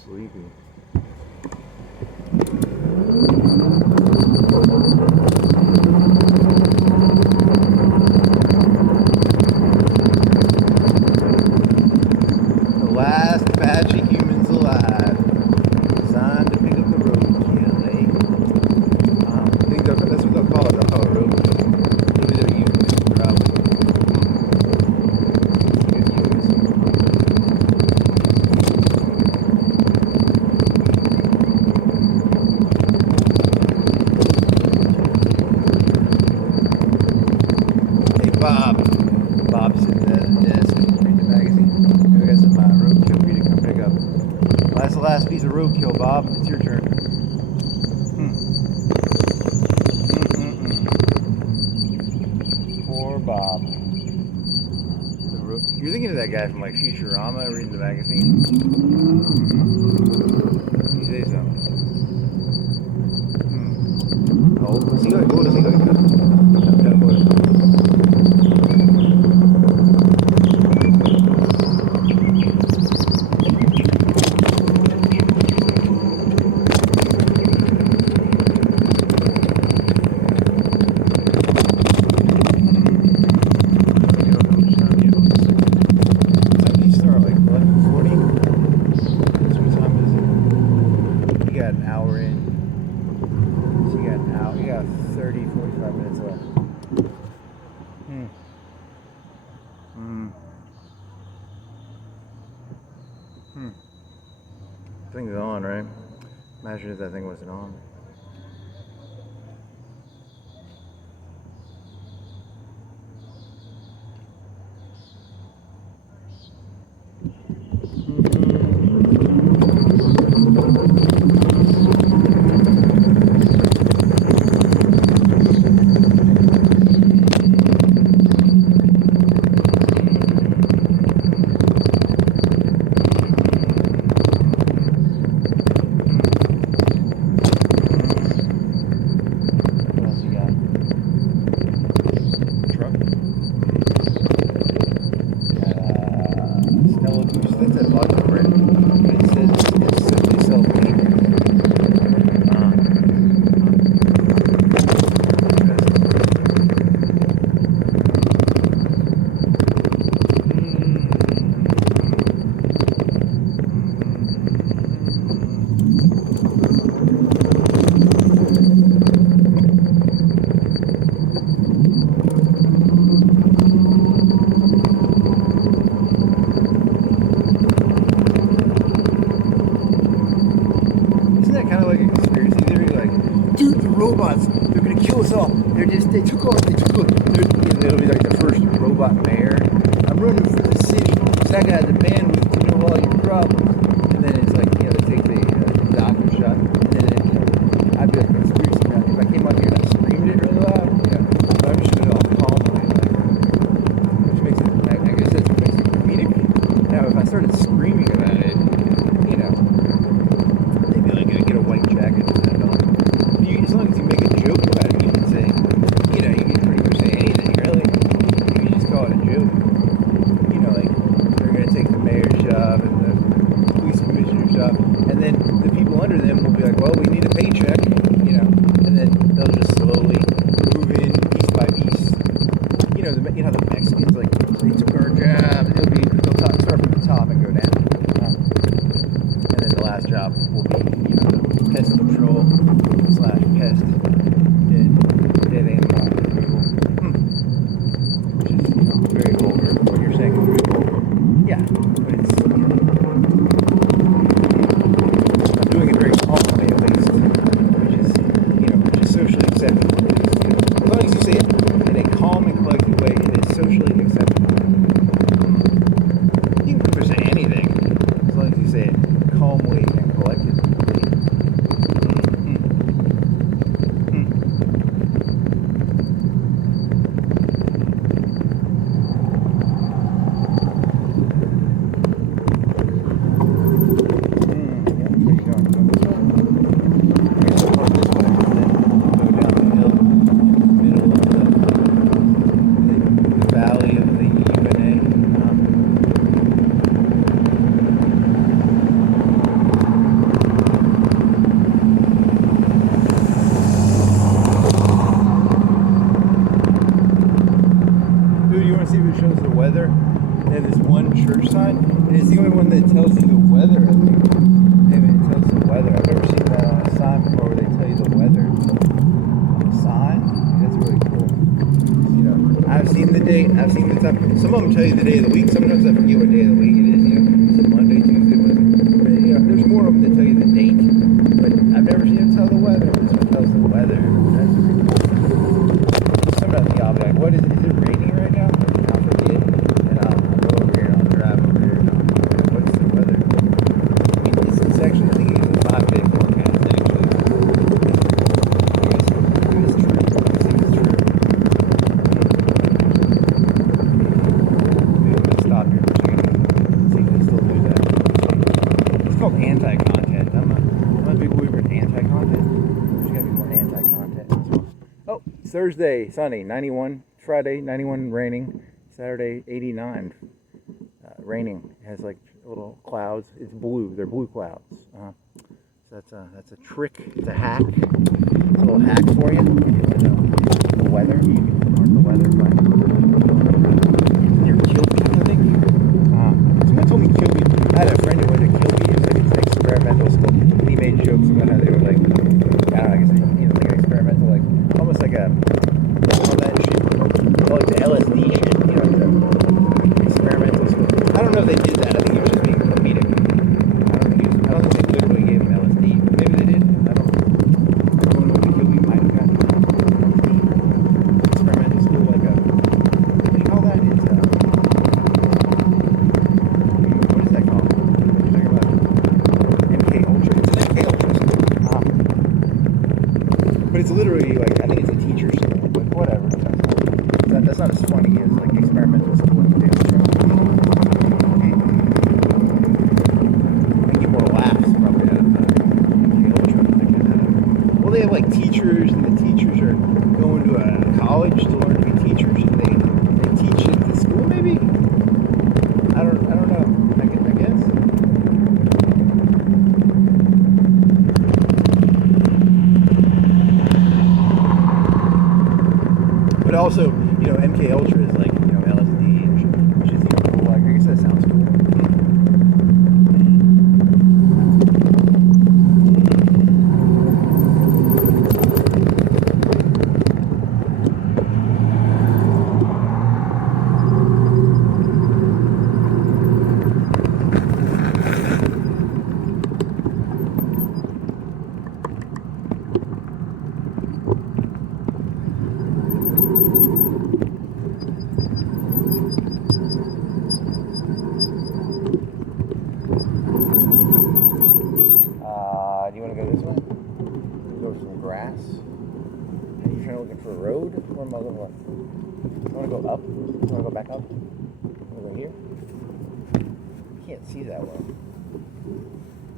Sleepy. The last batch of humans alive, designed to pick up the roadkill, eh? I think that's what they'll call it. They'll call it roadkill. Maybe they'll use it throughout. Bob's sitting at the desk reading the magazine. We got some roadkill for you to come pick up. Well, that's the last piece of roadkill, Bob. It's your turn. Poor Bob. You're thinking of that guy from like Futurama reading the magazine? You say so. Oh, does he like? What does he like? An hour in. So you got an hour. You got 30, 45 minutes left. Thing's on, right? Imagine if that thing wasn't on. Robots, they're gonna kill us all. They took over. It'll be like the first robot mayor. I'm running for the city because I got the bandwidth to know all your problems. And then it's like, they take the doctor shot. And then I'd be like a conspiracy guy. If I came up here and I screamed it really loud, but I'm just doing it all calmly, which makes it, I guess that's what makes it comedic. Now, if I started screaming about it, they'd be like, get a white jacket. As long as you make a joke about it, you can say, you can pretty much say anything, really. You can just call it a joke. Like, they're going to take the mayor's job and the police commissioner's job, and then the people under them will be like, well, we need a paycheck, and then they'll just slowly move in piece by piece. The Mexicans, like, they took our job, and they'll start from the top and go down. And then the last job will be, the pest control / pest dead animal removal, which is very vulgar. What you're saying is very vulgar. Yeah, but it's I'm doing it very calmly at least, which is socially acceptable. As long as you say it in a calm and collected way, it is socially acceptable. You can pretty much say anything as long as you say it calmly and collectedly. of them tell you the day of the week. Sometimes I forget what day of the week it is. You know, is it Monday, Tuesday, Wednesday? But, you know, there's more of them that tell you the date. But I've never seen them tell the weather. This one tells the weather. That's pretty cool. Sometimes I'll be like, what is it? Is it raining right now? I'll forget. And I'll go over here and I'll drive over here and I'll be like, what's the weather? I mean, it's actually, I think it's a 5-day forecast, actually. I guess it is true. I think it's true. Maybe I'm going to stop here for a second. See if they still do that. It's called anti-content. I'm a big believer in anti-content. There's got to be more anti-content as well. Oh, it's Thursday, sunny, 91. Friday, 91, raining. Saturday, 89, raining. It has like little clouds. It's blue. They're blue clouds. So that's a trick. It's a hack. It's a little hack for you. If you want to know the weather, you can learn the weather by near Kilby, I think. Someone told me Kilby. I had a friend who went to Kilby. It was like an experimental school. And he made jokes about how they were like, I don't know, I guess, you know, like an experimental, like almost like a, all that shit, like the LSD shit, you know, the experimental school. I don't know if they did that. I think he was just being comedic. I don't think they literally gave him LSD. Maybe they did. I don't know. I don't know what Kilby might have gotten. Experimental school, like a, what do you call that? It's what is that called? What are you talking about? MK Ultra. It's an MK Ultra school. But it's literally like, I think it's a teacher's school, but whatever. That's not as funny as like experimental school in the daily show. I get more laughs probably out of the MK Ultra than I get. Well, they have like teachers, and the teachers are going to a college to learn to be teachers, and they teach at the school maybe? I don't know. I guess. But also, you know, MK Ultra is like, you know, LSD and shit, which is even cool. Like, I guess that sounds cool. Do you want to go this way? Go some grass. Are you trying to look for a road? Where am I looking for? You want to go up? You want to go back up? You want to go here? You can't see that well.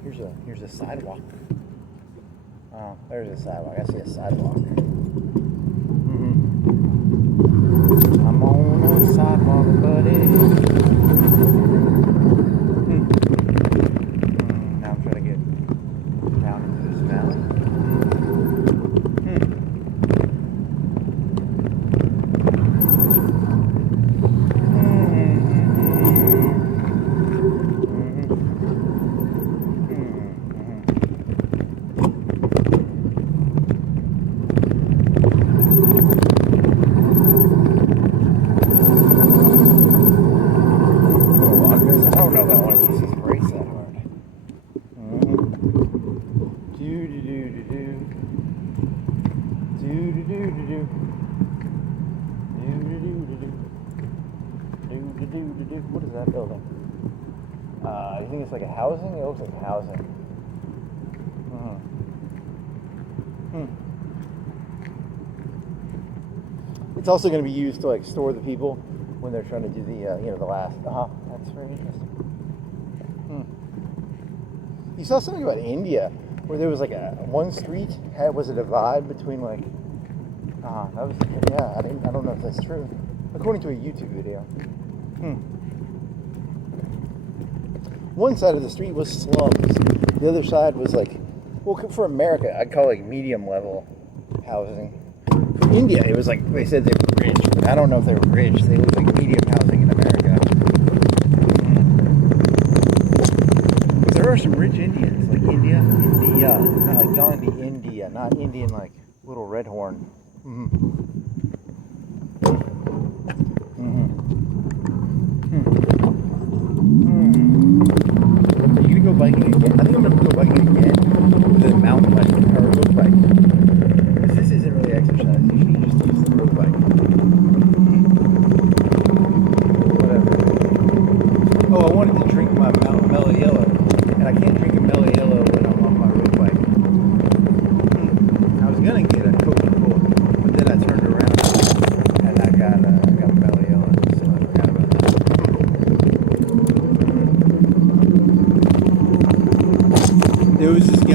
Here's a sidewalk. There's a sidewalk. I see a sidewalk. I'm on a sidewalk, buddy. Now I'm trying to get down into this valley. What is that building? You think it's like a housing? It looks like housing. It's also going to be used to like store the people when they're trying to do the you know, the last. That's very interesting. You saw something about India where there was like one street was a divide between like. That was, yeah. I don't know if that's true. According to a YouTube video. One side of the street was slums. The other side was like, well, for America, I'd call it like medium level housing. For India, it was like, they said they were rich, but I don't know if they were rich. They looked like medium housing in America. Because there are some rich Indians, like India, not like Gandhi, India, not Indian like little red horn.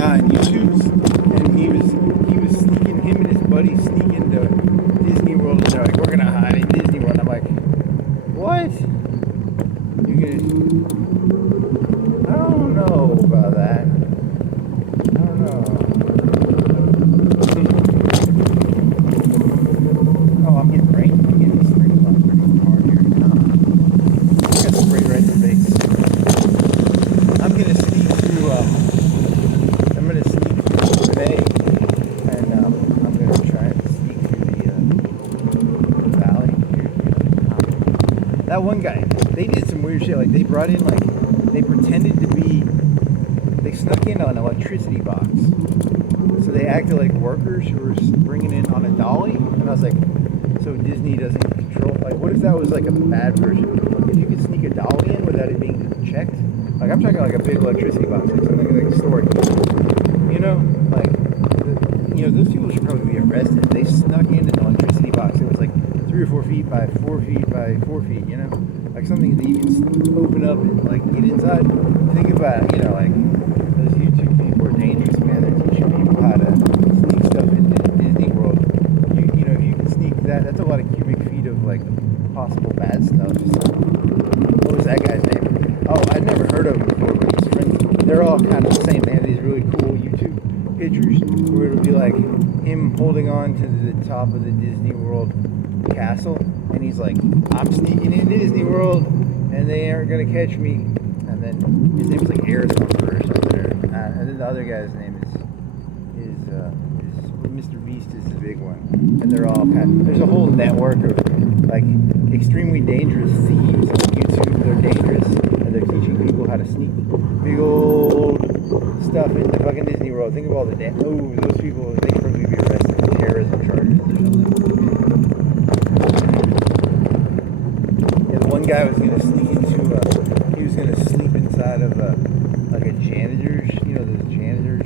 guy on YouTube, and he was sneaking, him and his buddy sneak into Disney World, and they're like, we're gonna hide in Disney World. I'm like, what? You're gonna? I don't know about that. I don't know. Oh, I'm getting rain. I'm getting sprayed on pretty hard here. I got sprayed right in the face. I'm gonna sneak through. I'm gonna sneak through today, and I'm gonna try and sneak through the valley here. That one guy, they did some weird shit. Like they brought in, like they pretended to be. They snuck in on an electricity box. So they acted like workers who were bringing in on a dolly, and I was like, so Disney doesn't control, like what if that was like a bad version? If you could sneak a dolly in without it being checked? Like I'm talking like a big electricity box, like something like storage. You know, like, you know, those people should probably be arrested. They snuck in an electricity box. It was like 3 or 4 feet by 4 feet by 4 feet, you know? Like something that you can open up and like get inside. Think about it, you know, like those YouTube people are dangerous, man. They're teaching people how to sneak stuff into Disney World. You know, if you can sneak that, that's a lot of cubic feet of like possible bad stuff. So, what was that guy's name? Oh, I'd never heard of him before, but he's friends. They're all kind of the same. They have these really cool YouTube pictures where it'll be like him holding on to the top of the Disney World castle, and he's like, I'm sneaking into Disney World, and they aren't gonna catch me. And then his name's like Arizona or something. And then the other guy's name is Mr. Beast is the big one. And they're all there's a whole network of like extremely dangerous thieves on YouTube. They're dangerous, and they're teaching people how to sneak big old stuff into fucking Disney World. Think of all the those people, they could probably be arrested for terrorism charges or something. And one guy was gonna sneak into he was gonna sleep inside of like a janitor's, you know, those janitor's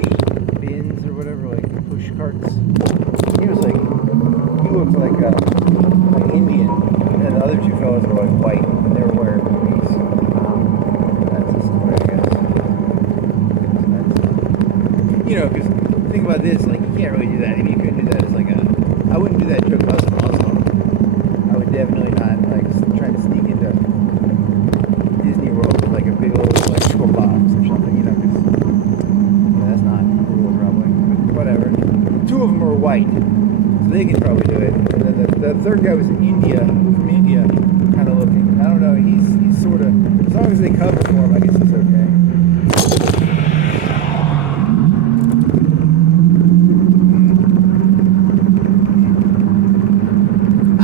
bins or whatever, like push carts. He looked like Indian, and the other two fellas were like white, and they were wearing hoodies. That's the story, I guess. That's, you know, because think about this, like you can't really do that. I mean, you couldn't do that as like I wouldn't do that joke if I was a Muslim. I would definitely not like trying to sneak into Disney World with like a big old electrical box or something, you know, because that's not cool probably, but whatever. 2 of them were white, so they could probably do it. And then the third guy was from India, kind of looking. I don't know, he's sort of, as long as they cover for him, I guess it's okay.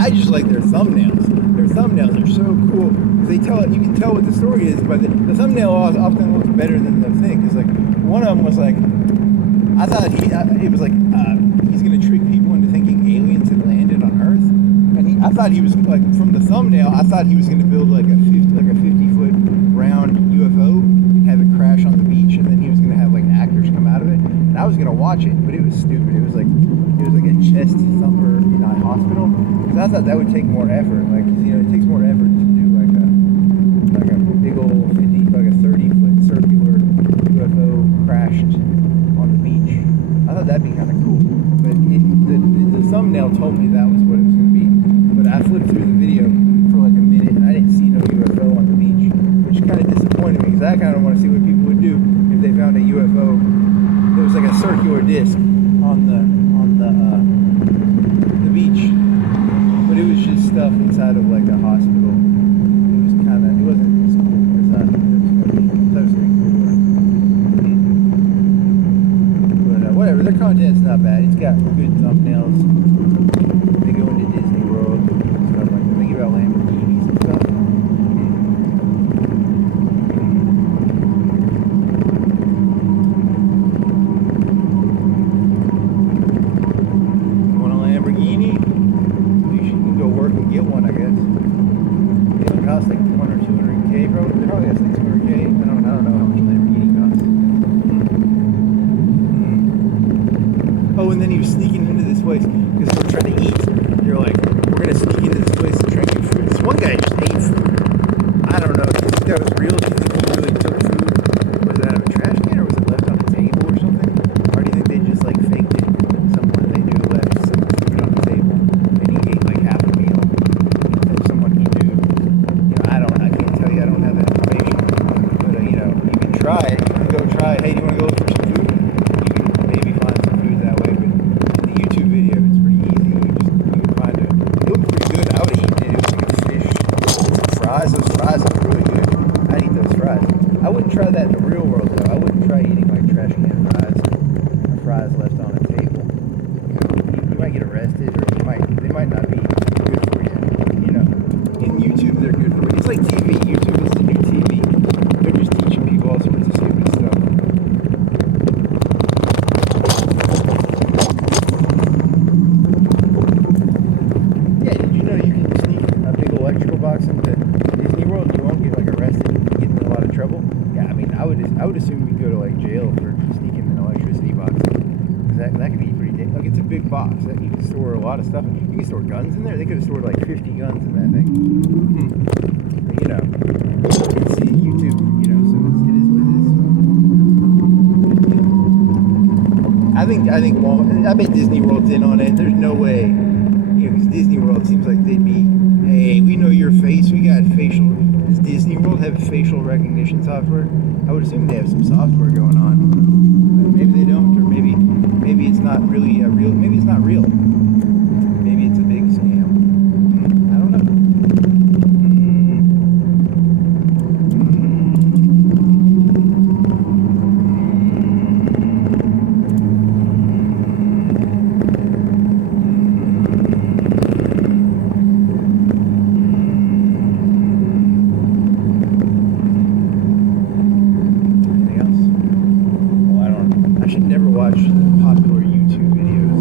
I just like their thumbnails. Their thumbnails are so cool. They you can tell what the story is, but the thumbnail often looks better than the thing. Because like one of them was like, I thought it was like he's gonna trick people into thinking aliens had landed on Earth, and I thought he was like, from the thumbnail, I thought he was gonna build like a 50-foot round UFO, have it crash on the beach, and then he was gonna have like actors come out of it, and I was gonna watch it, but it was stupid. It was like a chest thumper, you know, hospital. Because I thought that would take more effort. Like, you know, it takes more effort to do like a big old 30-foot circular UFO crashed on the beach. I thought that'd be kind of cool. But the thumbnail told me that was what it was going to be. But I flipped through the video for like a minute, and I didn't see no UFO on the beach, which kind of disappointed me, because I kind of want to see what people would do if they found a UFO. There was like a circular disc on the beach, but it was just stuff inside of like a hospital. It wasn't as cool as I thought it was pretty cool. But whatever, their content's not bad. It's got good thumbnails. They go into Disney World, stuff like that. Think about Lamborghinis and stuff. Cost like 100 or 200K, probably. They probably cost like 200K. I don't know how much a Lamborghini costs. Oh, and then he was sneaking into this place because they were trying to eat. They're like, we're gonna sneak into this place and try and get food. This one guy just ate food. I don't know. Do you think that was real? Do you think he really took food? Was it out of a trash can, or was it left on the table or something? that could be pretty dangerous. Like, it's a big box. You can store a lot of stuff. You can store guns in there. They could have stored like 50 guns in that thing. But, you know, it's YouTube, you know, so it is what it is. I think I bet Disney World's in on it. There's no way, you know, because Disney World seems like they'd be, hey, we know your face. We got facial. Does Disney World have facial recognition software? I would assume they have some software going on. But maybe they don't, or maybe it's not really real. Maybe it's not real. Maybe it's a big scam. I don't know. Watch popular YouTube videos.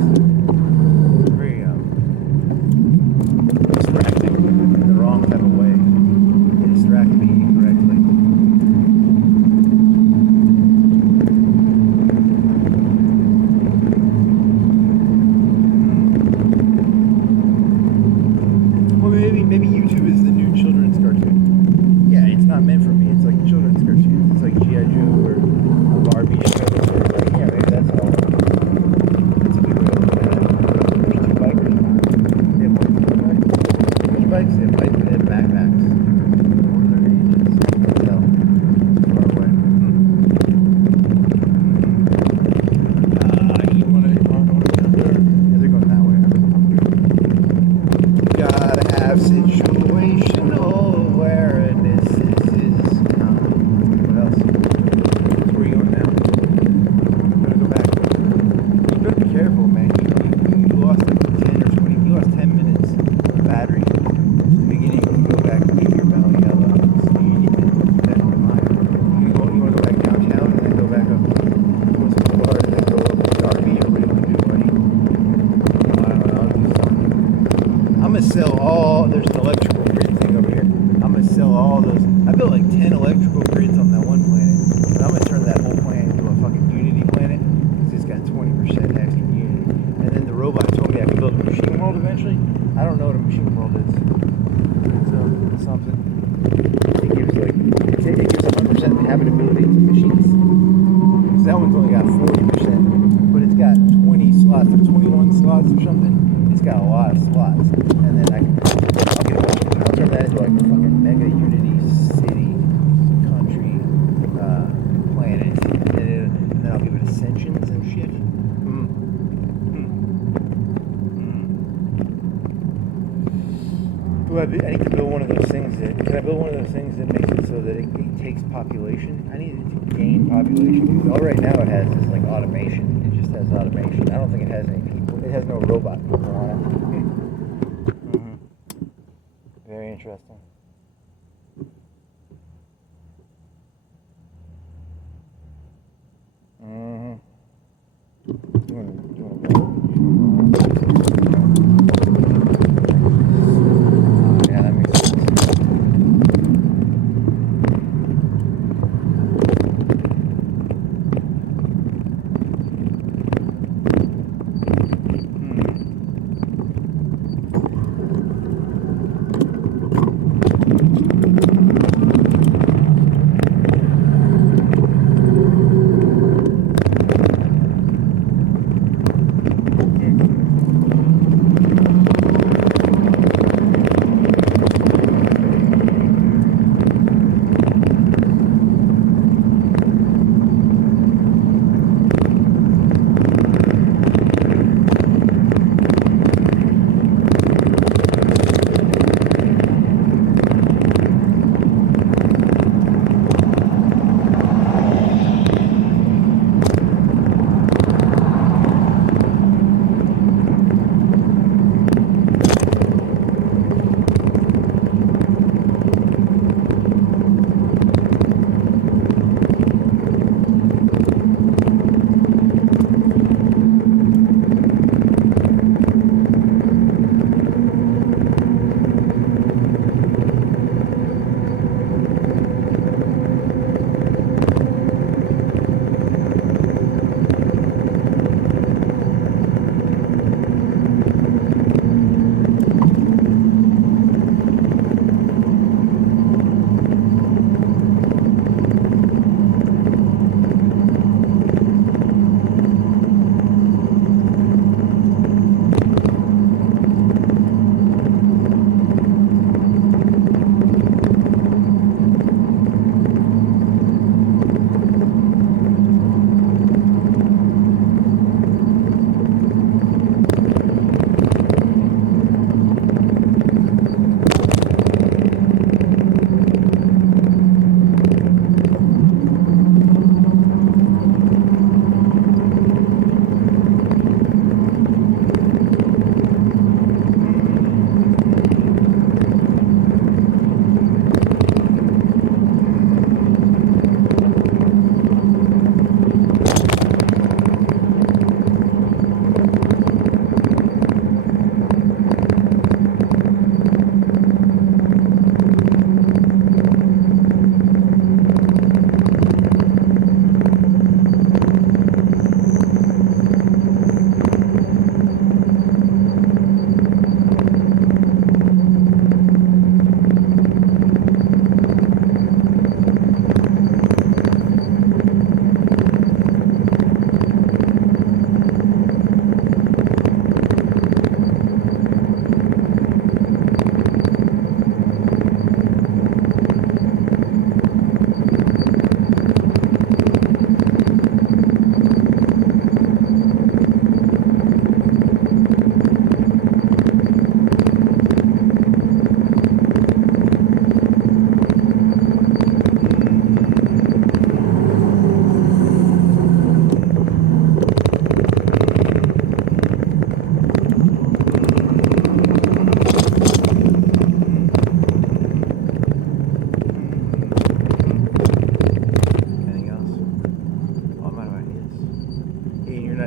Very distracting in the wrong type of way. They distract me incorrectly. Well, maybe YouTube is the new children's cartoon. Yeah, it's not meant for me. It's like children's cartoons. It's like G.I. Joe or a Barbie show. That's all. That's a good way to look at it. There's two bikers. They have which bikes? They have bikes and they have backpacks. What are their ages? I can't tell. Far away. You want to go there? Yeah, they're going that way. Gotta have situational awareness. What else? Where are you going now? Careful, man. You lost like 10 or 20. You lost 10 minutes of battery at the beginning. You can go back and keep your Mello Yello. So you need to keep that in mind. You want to go back downtown and then go back up towards the boulevard and then go up to Darby or whatever you do, buddy. I don't know. I'll do something. I'm going to sell all. There's an electrical grid thing over here. I'm going to sell all those. I built like 10 electrical grids on that one planet. But I'm going to turn that whole planet into a fucking Unity planet. It's got 20% extra Unity. And then the robot told me I could build a machine world eventually. I don't know what a machine world is. It's something. It gives 100% habitability to machines. So that one's only got 40%. But it's got 20 slots or 21 slots or something. It's got a lot of slots. And then I'll turn that into like a fucking mega Unity city, country, planet. And then I'll give it ascensions and shit. I need to build one of those things that, can I build one of those things that makes it so that it takes population? I need it to gain population. Because all right now it has is like automation. It just has automation. I don't think it has any people. It has no robot people on it. Very interesting. Yeah, that makes sense.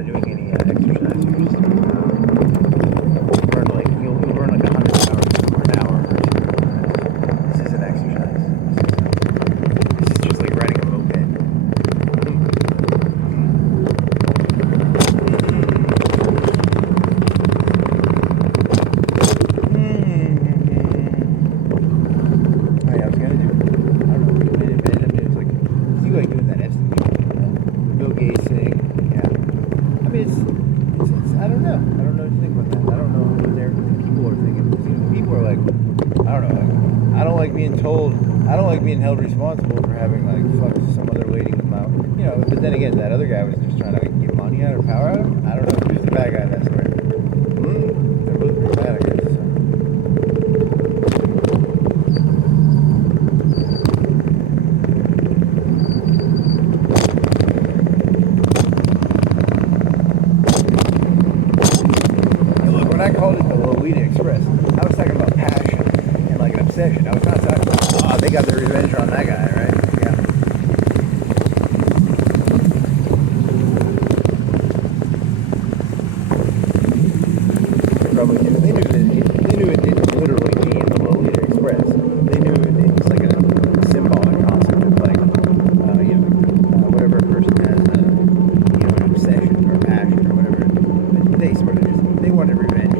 doing any exercise. You're just burn like you'll burn like 100 calories for an hour or 2 hours. This isn't exercise. This is just like riding a moped. I don't like being held responsible for having like fucked some other lady with my, but then again, that other guy was just trying to like, get money out or power out of him. I don't know who's the bad guy in that story. They're both pretty bad, I guess. So. Hey, look, when I called it the Lolita Express, I was talking about passion and like an obsession. I was not talking about, they got their revenge on that guy, right? Yeah. They probably knew. They knew it didn't literally mean the Lolita Express. They knew it was like a symbolic concept of like, whatever a person has, an obsession or passion or whatever. But they sort of just, they wanted revenge,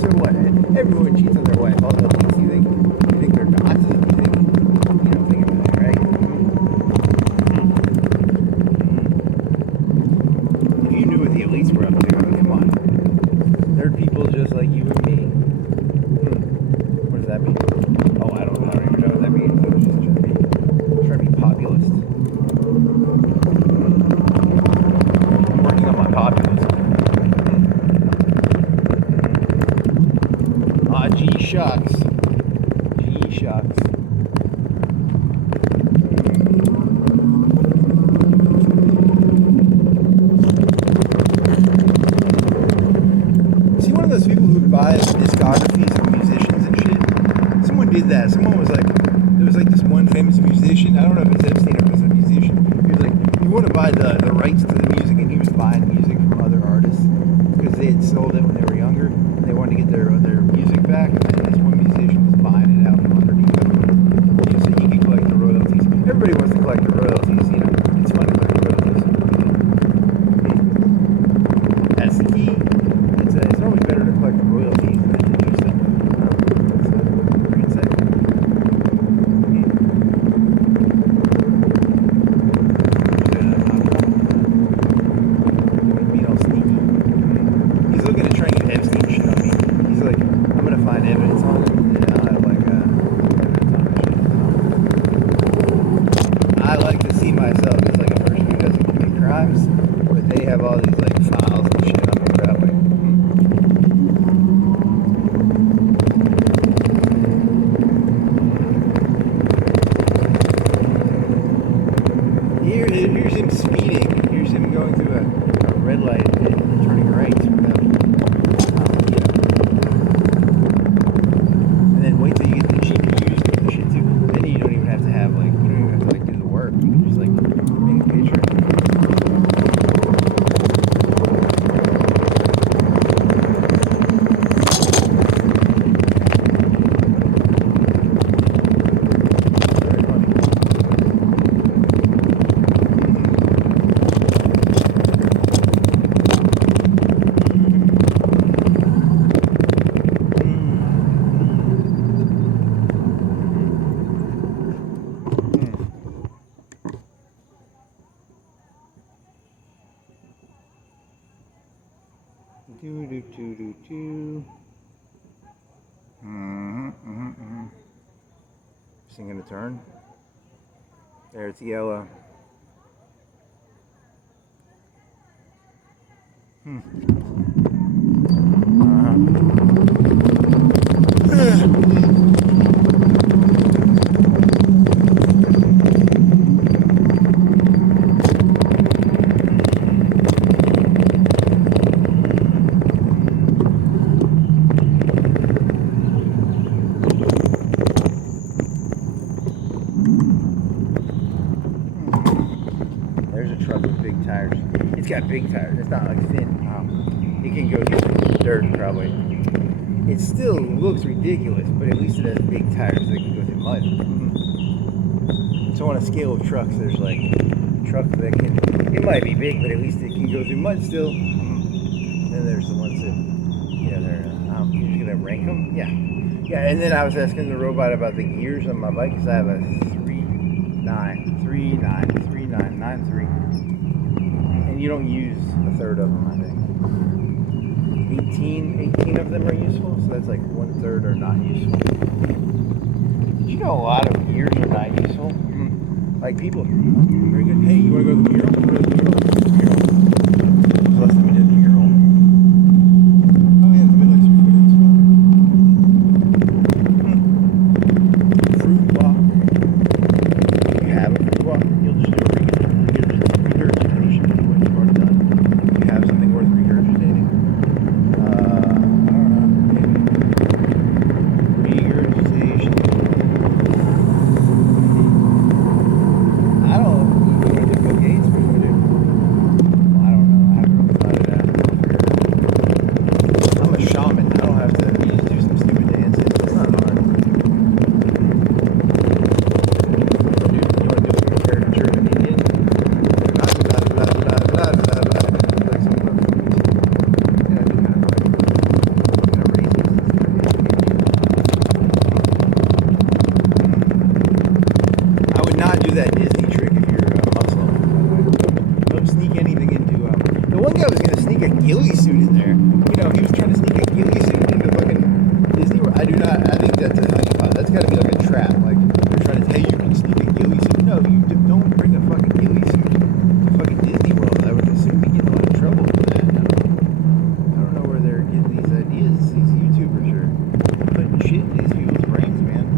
so what? Everyone cheats on their wife. All the things you think they're not. Just like you and me. What does that mean? Oh, I don't even know what that means. I was just trying to be populist. I'm working on my populism. G-Shocks. G-Shocks. Those people who buy discographies of musicians and shit. Someone did that. Someone was like, there was like this one famous musician. I don't know if it's Epstein or if it's a musician. He was like, you want to buy the rights to the music, and he was buying music from other artists because they had sold it when they were younger. And they wanted to get their music back, and then this one musician was buying it out from underneath them, so he could collect the royalties. Everybody wants to collect the royalties, It's fun to collect the royalties. That's the key. It's always better to collect the royalties than to do stuff. That's a great segment. Being all sneaky. He's looking to try and get Epstein shit on me. He's like, I'm gonna find evidence on him, and I'll have like evidence on him. I like to see myself as like a person who doesn't commit crimes, but they have all these like files and shit on me that way. Here's him speeding. Here's him going through a red light and turning right without, And then wait till you get the GPUs to the shit too. Then you don't even have to have like, do the work. You can just like make a picture. Singing a turn. There, it's yellow. It's got big tires. It's not like thin. It can go through dirt probably. It still looks ridiculous, but at least it has big tires that can go through mud. So on a scale of trucks, there's like trucks that can, it might be big, but at least it can go through mud still. Then there's the ones that, you know, they're, you're just gonna rank them. Yeah. Yeah, and then I was asking the robot about the gears on my bike, because I have a 3993, and you don't use a third of them, I think. 18 of them are useful, so that's like 1/3 are not useful. Did you know a lot of gears are not useful? Like people, very good. Hey, you want to go to the mural? Go to the mural. So last time we did the mural. Oh yeah, the middle is your footage. Fruit walk. If you have a fruit walk, you'll just do a regurgitation of what you've already done. If you have something worth regurgitating. That Disney trick if you're a muscle. Don't sneak anything into the one guy was gonna sneak a ghillie suit in there. You know, he was trying to sneak a ghillie suit into fucking Disney World. I think that's a honeypot. That's gotta be like a trap. Like they're trying to tell you can sneak a ghillie suit. No, you don't bring a fucking ghillie suit to fucking Disney World. I would assume you get in a lot of trouble for that. I don't know where they're getting these ideas. These YouTubers are putting shit in these people's brains, man.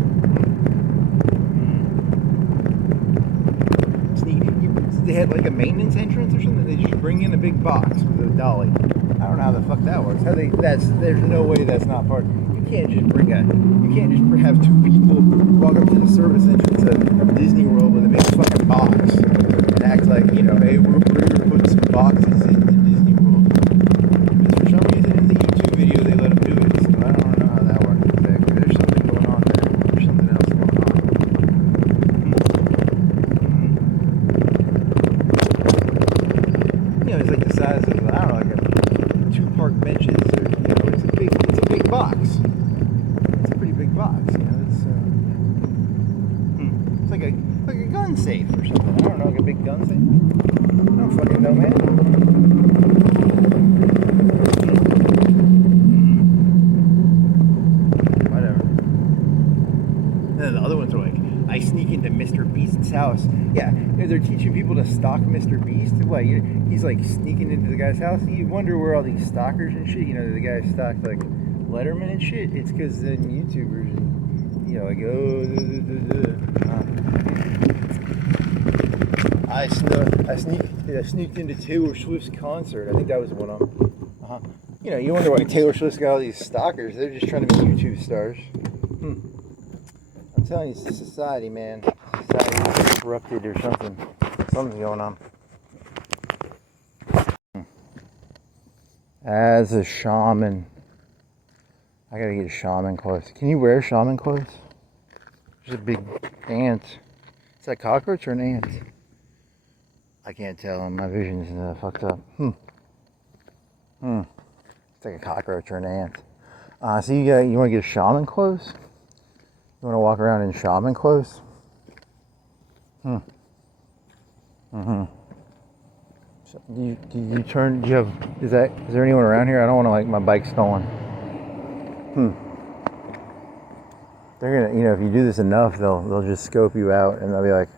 They had like a maintenance entrance or something. They just bring in a big box with a dolly. I don't know how the fuck that works. There's no way that's not part. You can't just have two people walk up to the service entrance of Disney World with a big fucking box and act like, you know, hey, we're gonna put some boxes in the Disney World. But for some reason in the YouTube video they let them do it. So I don't know how that works exactly. There's something going on there. There's something else going on. You know, it's like the size of, I don't know, like two park benches, or, you know, it's a big box. It's a pretty big box, you know, it's like a gun safe or something. I don't know, like a big gun safe. I don't fucking know, man. Whatever. And then the other ones are like, I sneak into Mr. Beast's house. Yeah, they're teaching people to stalk Mr. Beast. What? He's like sneaking into the guy's house. You wonder where all these stalkers and shit. You know, the guy stalked like Letterman and shit. It's because then YouTubers, you know, like I sneaked into Taylor Swift's concert. I think that was one of them. You know, you wonder why Taylor Swift's got all these stalkers. They're just trying to be YouTube stars. I'm telling you, it's society, man. Society is corrupted or something. Something's going on. As a shaman, I gotta get shaman clothes. Can you wear shaman clothes? There's a big ant. Is that a cockroach or an ant? I can't tell. My vision's fucked up. It's like a cockroach or an ant. So you want to get shaman clothes? You want to walk around in shaman clothes? So is there anyone around here? I don't want to, like, my bike stolen. They're gonna, you know, if you do this enough, they'll just scope you out, and they'll be like,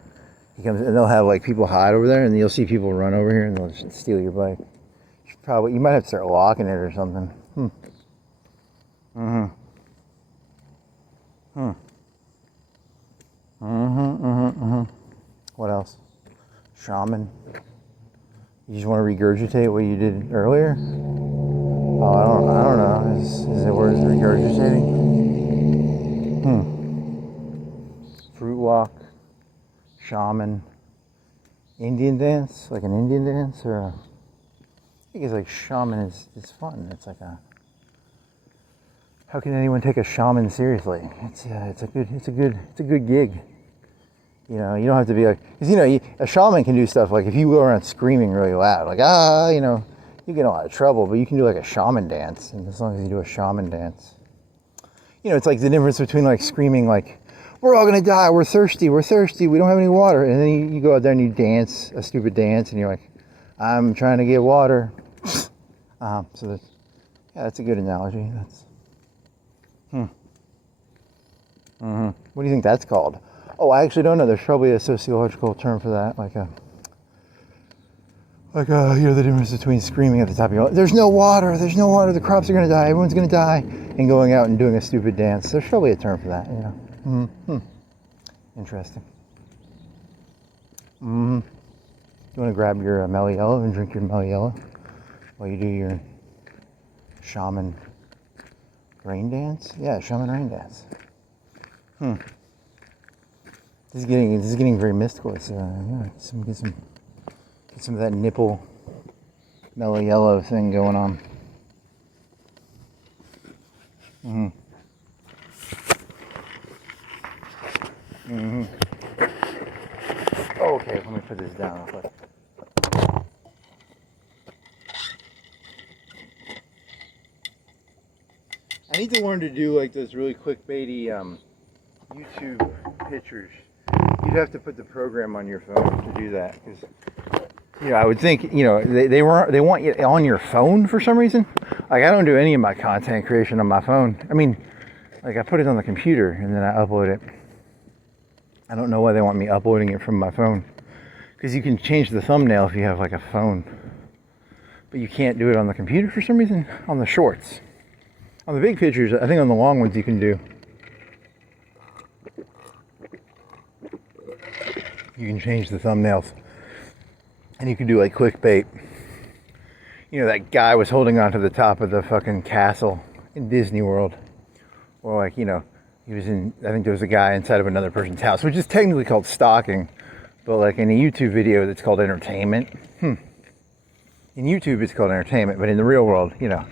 and they'll have like people hide over there, and you'll see people run over here, and they'll just steal your bike. You might have to start locking it or something. What else? Shaman. You just want to regurgitate what you did earlier? Oh, I don't know. Is it where it's regurgitating? Fruit walk. Shaman. Indian dance? Like an Indian dance? Or think it's like shaman is fun. It's like how can anyone take a shaman seriously? It's a good gig. You know, you don't have to be like, because, you know, a shaman can do stuff like if you go around screaming really loud, like, you know, you get in a lot of trouble, but you can do like a shaman dance, and as long as you do a shaman dance. You know, it's like the difference between like screaming like, we're all gonna die, we're thirsty, we don't have any water, and then you go out there and you dance a stupid dance, and you're like, I'm trying to get water. So that's a good analogy. What do you think that's called? Oh, I actually don't know. There's probably a sociological term for that, like you know, the difference between screaming at the top of your lungs, there's no water, the crops are gonna die, everyone's gonna die, and going out and doing a stupid dance. There's probably a term for that, you know. Interesting. You want to grab your Mello Yello and drink your Mello Yello while you do your shaman rain dance? Yeah, shaman rain dance. This is getting very mystical. It's get some of that nipple Mello Yello thing going on. Okay, let me put this down real quick. I need to learn to do like those really clickbaity YouTube pictures. You'd have to put the program on your phone to do that, because, you know, I would think, you know, they want you on your phone for some reason. Like, I don't do any of my content creation on my phone. I mean, like, I put it on the computer and then I upload it. I don't know why they want me uploading it from my phone, because you can change the thumbnail if you have like a phone, but you can't do it on the computer for some reason. On the shorts, on the big pictures, I think on the long ones you can do. You can change the thumbnails, and you can do like clickbait. You know, that guy was holding on to the top of the fucking castle in Disney World, or like, you know, he was in, I think there was a guy inside of another person's house, which is technically called stalking, but like in a YouTube video that's called entertainment. In YouTube it's called entertainment, but in the real world, you know,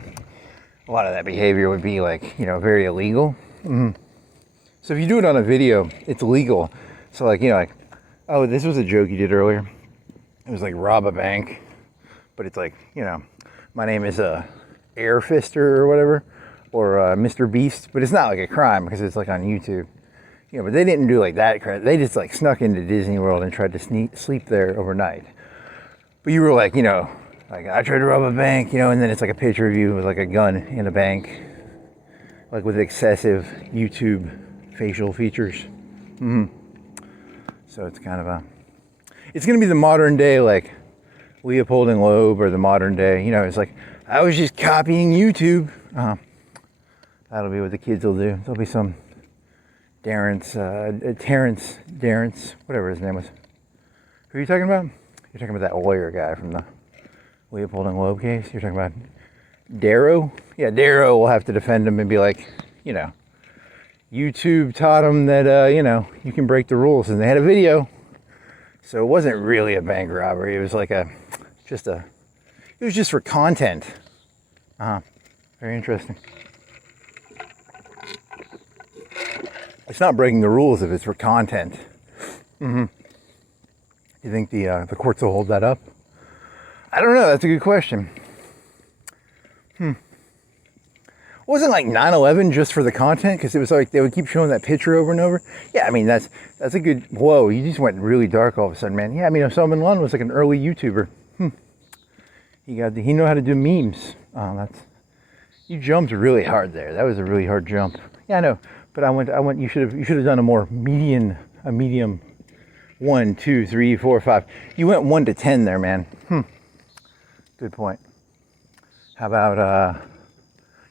a lot of that behavior would be like, you know, very illegal. So if you do it on a video, it's legal. So like, you know, like, oh, this was a joke you did earlier. It was like rob a bank, but it's like, you know, my name is Air Fister or whatever, or Mr. Beast, but it's not like a crime because it's like on YouTube. You know, but they didn't do like that crap. They just like snuck into Disney World and tried to sleep there overnight. But you were like, you know, like, I tried to rob a bank, you know, and then it's like a picture of you with like a gun in a bank, like with excessive YouTube facial features. So it's kind of it's going to be the modern day, like Leopold and Loeb, or the modern day, you know, it's like, I was just copying YouTube. That'll be what the kids will do. There'll be some Terrence, whatever his name was. Who are you talking about? You're talking about that lawyer guy from the Leopold and Loeb case? You're talking about Darrow? Yeah, Darrow will have to defend him and be like, you know, YouTube taught him that, you know, you can break the rules, and they had a video. So it wasn't really a bank robbery. It was like it was just for content. Very interesting. It's not breaking the rules if it's for content. You think the courts will hold that up? I don't know. That's a good question. Wasn't like 9/11 just for the content? Because it was like they would keep showing that picture over and over. Yeah, I mean, that's a good. Whoa, you just went really dark all of a sudden, man. Yeah, I mean, Osama bin Laden was like an early YouTuber. He knew how to do memes. You jumped really hard there. That was a really hard jump. Yeah, I know. But I went. You should have done a medium 1, 2, 3, 4, 5. You went 1 to 10 there, man. Good point. How about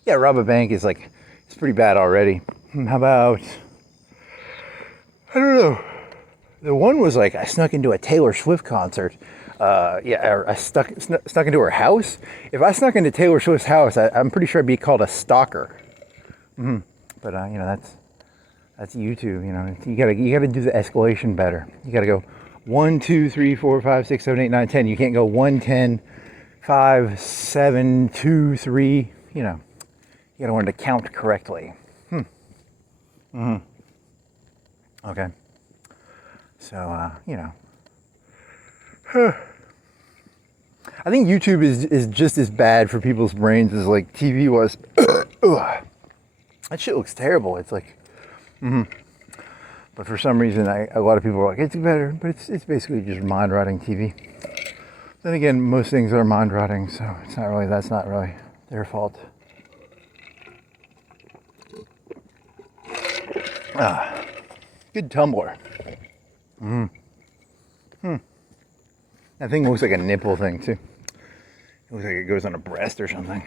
yeah, rob a bank is like, it's pretty bad already. How about, I don't know. The one was like, I snuck into a Taylor Swift concert. Yeah, I snuck into her house. If I snuck into Taylor Swift's house, I'm pretty sure I'd be called a stalker. But you know, that's YouTube. You know, you gotta do the escalation better. You gotta go 1, 2, 3, 4, 5, 6, 7, 8, 9, 10. You can't go 1, 10, 5, 7, 2, 3. You know, you gotta learn to count correctly. Okay. So, you know. I think YouTube is just as bad for people's brains as like TV was. That shit looks terrible. It's like, but for some reason, a lot of people are like, it's better, but it's basically just mind rotting TV. Then again, most things are mind rotting, so that's not really their fault. Good tumbler. That thing looks like a nipple thing too. It looks like it goes on a breast or something.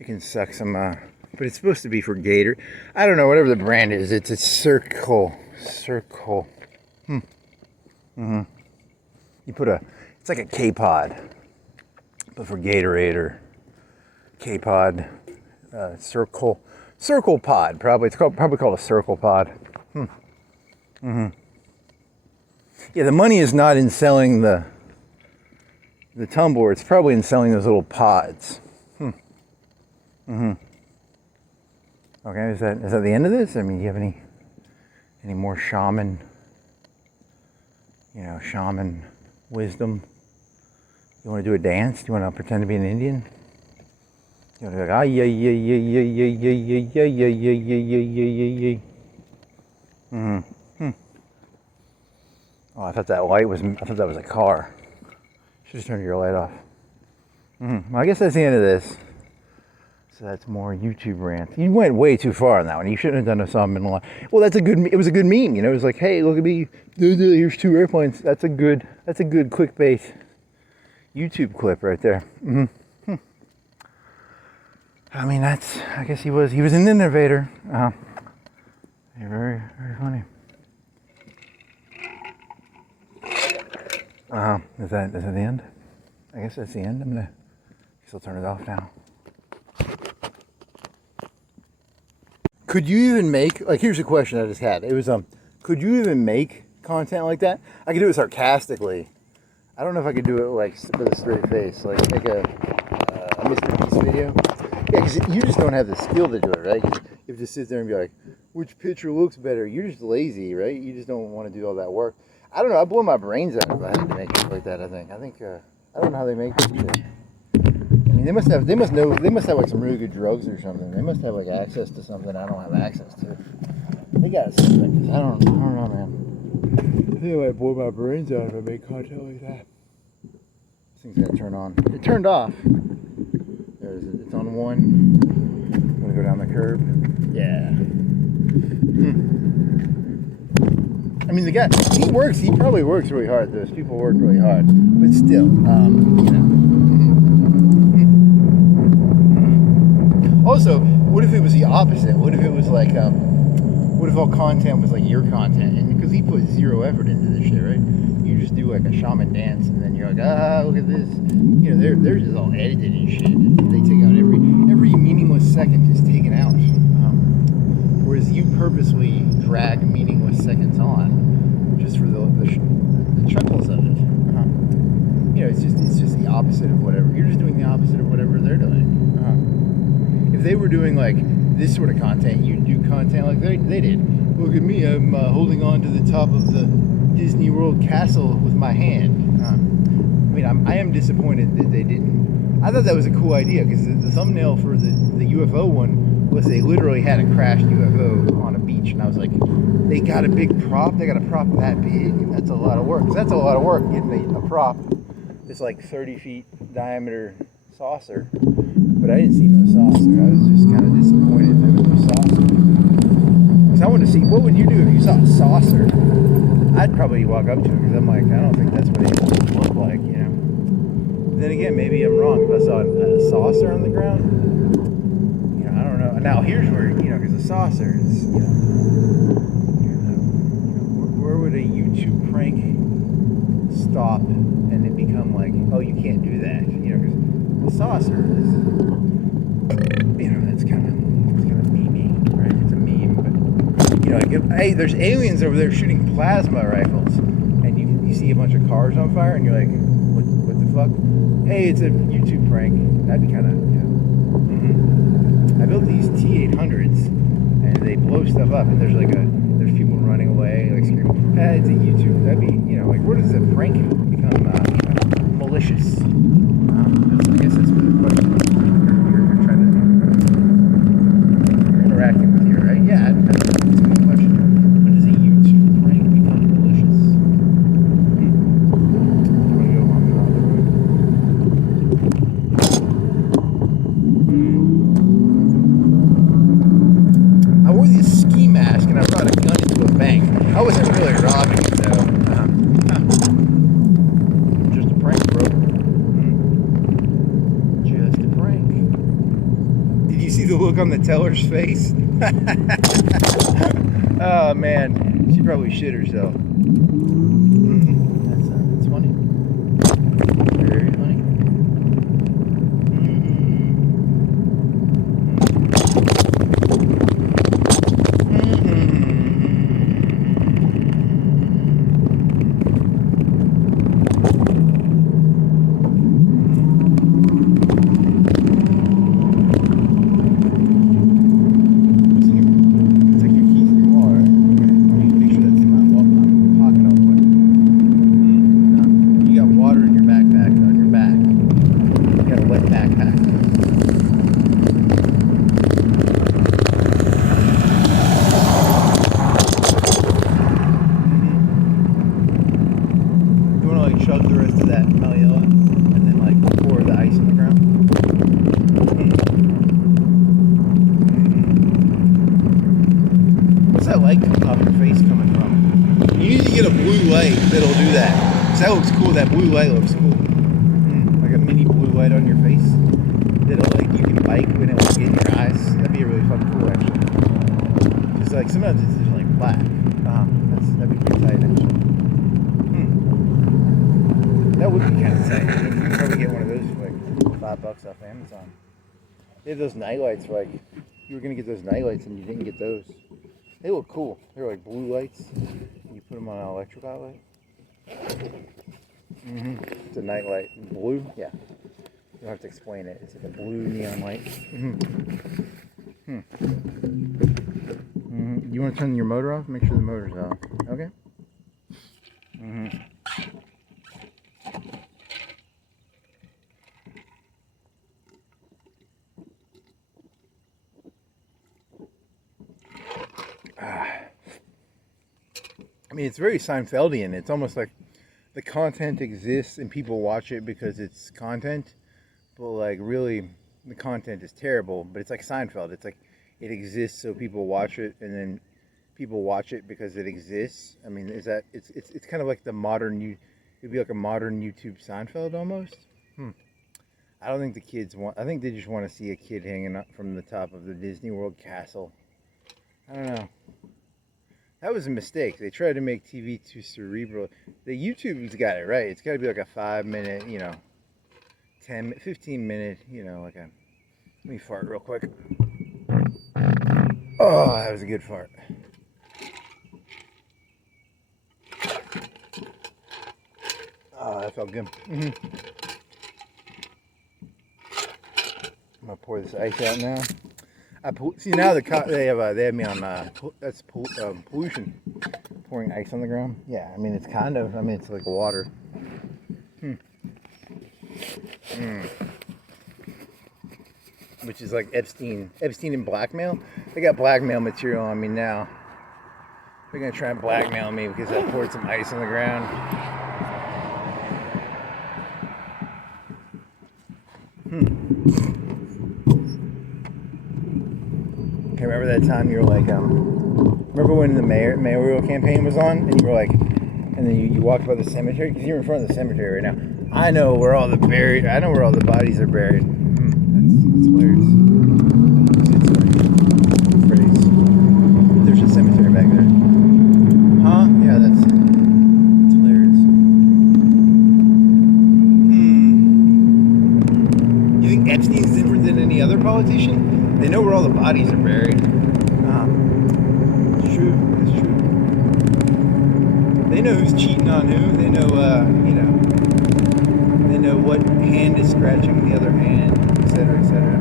You can suck some, but it's supposed to be for gator. I don't know, whatever the brand is. It's a circle. You put it's like a K-pod, but for Gatorade or K-pod, circle pod. Probably it's probably called a circle pod. Yeah, the money is not in selling the tumbler. It's probably in selling those little pods. Okay, is that the end of this? I mean, do you have any more shaman, shaman wisdom? You want to do a dance? Do you want to pretend to be an Indian? You want to be like, Oh, I thought that was a car. Should have turned your light off. Well, I guess that's the end of this. So that's more YouTube rant. You went way too far on that one. You shouldn't have done a song in line. Well, it was a good meme, It was like, hey, look at me. Here's 2 airplanes. That's a good clickbait YouTube clip right there. I mean, I guess he was an innovator. Very, very funny. Is that the end? I guess that's the end. I'll turn it off now. Could you even make, here's a question I just had. It was, could you even make content like that? I could do it sarcastically. I don't know if I could do it with a straight face, like a Mr. Beast video. Yeah, because you just don't have the skill to do it, right? You have to sit there and be like, which picture looks better? You're just lazy, right? You just don't want to do all that work. I don't know. I'd blow my brains out if I had to make it like that. I think. I don't know how they make this shit. I mean, they must have like some really good drugs or something. They must have like access to something I don't have access to. They got something. I don't know, man. I think I might blow my brains out if I make content like that. This thing's gonna turn on. It turned off. It's on 1. I'm gonna go down the curb. Yeah. I mean, the guy, he probably works really hard. Those people work really hard. But still, Also, what if it was the opposite? What if it was like, what if all content was like your content? And because he put 0 effort into this shit, right? You just do like a shaman dance, and then you're like, look at this. They're just all edited and shit. They take out every meaningless second is taken out. Whereas you purposely drag meaningless seconds on just for the chuckles of it. It's just the opposite of whatever. You're just doing the opposite of whatever they're doing. If they were doing like this sort of content, you'd do content like they did. Look at me, I'm holding on to the top of the Disney World castle with my hand. I am disappointed that they didn't. I thought that was a cool idea because the thumbnail for the UFO one was they literally had a crashed UFO on a beach, and I was like, they got a big prop. They got a prop that big, and that's a lot of work. That's a lot of work getting a prop. It's like 30 feet diameter saucer, but I didn't see no saucer. I was just kind of disappointed there was no saucer. So I wanted to see, what would you do if you saw a saucer? I'd probably walk up to it because I'm like, I don't think that's what it would look like, Then again, maybe I'm wrong. If I saw a saucer on the ground, I don't know. Now here's where, because a saucer is, where would a YouTube prank stop and it become like, oh, you can't do that, because the saucer is, it's kind of memey, right? It's a meme, but hey, there's aliens over there shooting plasma rifles, and you see a bunch of cars on fire, and you're like, what the fuck? Hey, it's a YouTube prank. That'd be kind of, I built these T800s, and they blow stuff up, and there's people running away, like screaming. It's a YouTube. That'd be, like, where does a prank become malicious? I guess that's the question. You're trying to, you're interacting with here, right? Yeah, that's a good question. When does a YouTube prank become malicious? You want to go along the road? I wore this ski mask and I brought a gun into a bank. I wasn't really robbing it though. Just a prank, bro. Just a prank. Did you see the look on the teller's face? Oh man, she probably shit herself. That's funny. Very funny. Chug the rest of that Mello Yello and then like pour the ice on the ground. What's that light coming off your face coming from? You need to get a blue light that'll do that. Cause that looks cool. That blue light looks cool. Like a mini blue light on your face. That'll like you can bike when it will get in your eyes. That'd be really fucking cool actually. Cause like sometimes it's just like black. That'd be pretty tight actually. That would be kind of tight. You can probably get one of those for like $5 off Amazon. They have those night lights for like, you were going to get those night lights and you didn't get those. They look cool. They're like blue lights. You put them on an electric outlet. It's a night light. Blue? Yeah. You don't have to explain it. It's like a blue neon light. You want to turn your motor off? Make sure the motor's off. Okay? I mean, it's very Seinfeldian. It's almost like the content exists and people watch it because it's content, but like really the content is terrible. But it's like Seinfeld. It's like it exists so people watch it, and then people watch it because it exists. I mean, it's kind of like the modern it'd be like a modern YouTube Seinfeld almost. I don't think the kids want. I think they just want to see a kid hanging up from the top of the Disney World castle. I don't know. That was a mistake. They tried to make TV too cerebral. The YouTube's got it right. It's got to be like a 5-minute, 15-minute, like a... Let me fart real quick. Oh, that was a good fart. Oh, that felt good. I'm gonna pour this ice out now. See now they have me on that's pollution, pouring ice on the ground. Yeah, I mean it's it's like water. Which is like Epstein and blackmail. They got blackmail material on me now. They're gonna try and blackmail me because I poured some ice on the ground. Remember that time you were like, remember when the mayoral campaign was on, and you were like, and then you walked by the cemetery, because you're in front of the cemetery right now. I know where all the bodies are buried. That's hilarious. There's a cemetery back there. Huh? Yeah, that's hilarious. You think Epstein's different than any other politician? They know where all the bodies are buried. It's true. It's true. They know who's cheating on who. They know, know what hand is scratching the other hand, etc., etc.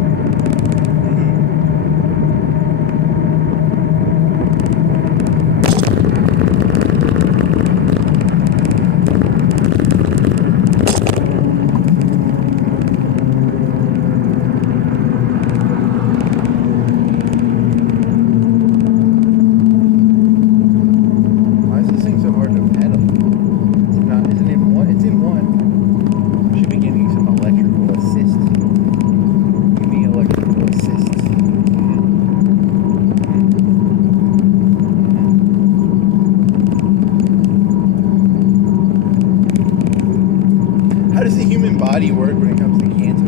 Body work when it comes to cancer?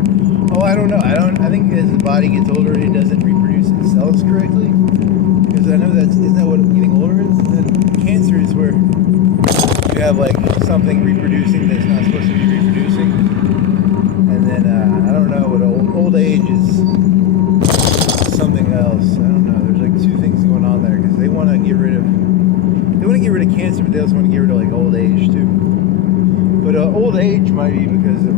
Oh, I don't know. I think as the body gets older, it doesn't reproduce itself correctly. Because I know isn't that what getting older is? And cancer is where you have like something reproducing that's not supposed to be reproducing. And then I don't know what old age is something else. I don't know. There's like two things going on there because they want to get rid of cancer, but they also want to get rid of like old age too. But old age might be because of,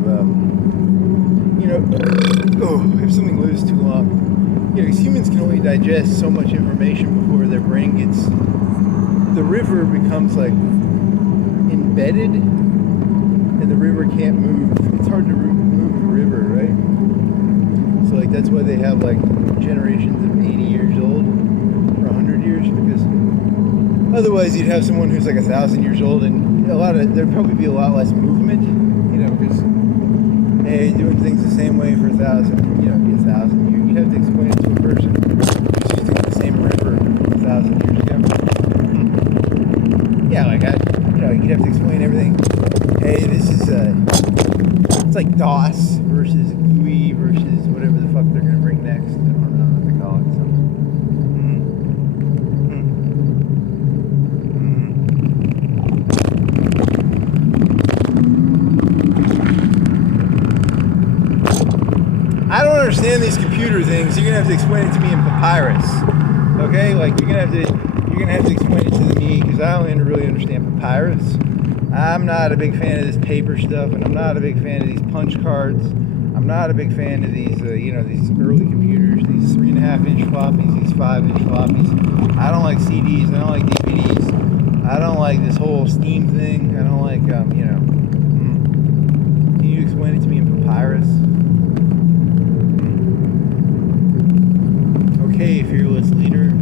if something lives too long. Because humans can only digest so much information before their brain gets, the river becomes like embedded and the river can't move. It's hard to move the river, right? So like that's why they have like generations of 80 years old or 100 years, because otherwise you'd have someone who's like 1,000 years old and there'd probably be a lot less movement, because doing things the same way for 1,000, be 1,000 years. You'd have to explain it to a person who's using the same river 1,000 years ago. Yeah, like you'd have to explain everything. Hey, this is it's like DOS versus GUI versus whatever the fuck they're gonna bring next. I don't know what they call it. So. I don't understand these computer things. You're gonna have to explain it to me in papyrus, okay? Like you're gonna have to explain it to me because I don't really understand papyrus. I'm not a big fan of this paper stuff, and I'm not a big fan of these punch cards. I'm not a big fan of these, these early computers, these 3.5-inch floppies, these 5-inch floppies. I don't like CDs. I don't like DVDs. I don't like this whole Steam thing. I don't like, Can you explain it to me in papyrus? Okay, fearless leader.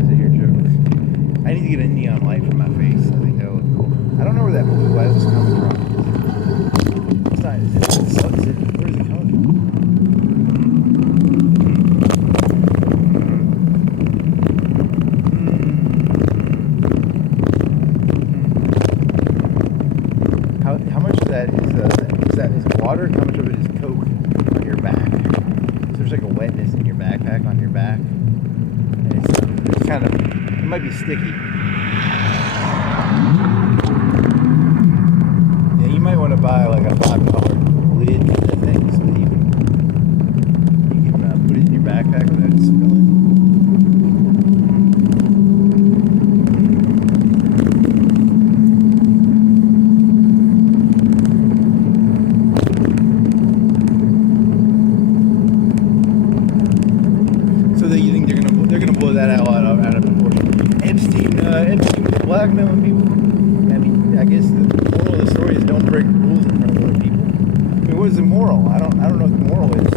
Is that your joke? I need to get a neon light for my face. I think that would look cool. I don't know where that blue light was coming from. It's not. Is it? Where is it coming from? How much of that is water? How much of it is Coke on your back? So there's like a wetness in your backpack on your back, and it's kind of, it might be sticky. Yeah, you might want to buy like a $5 lid for that thing so that you can put it in your backpack without it spilling. That out of proportion. Epstein was blackmailing people. I mean, I guess the moral of the story is don't break rules in front of other people. I mean, what is the moral? I don't know what the moral is.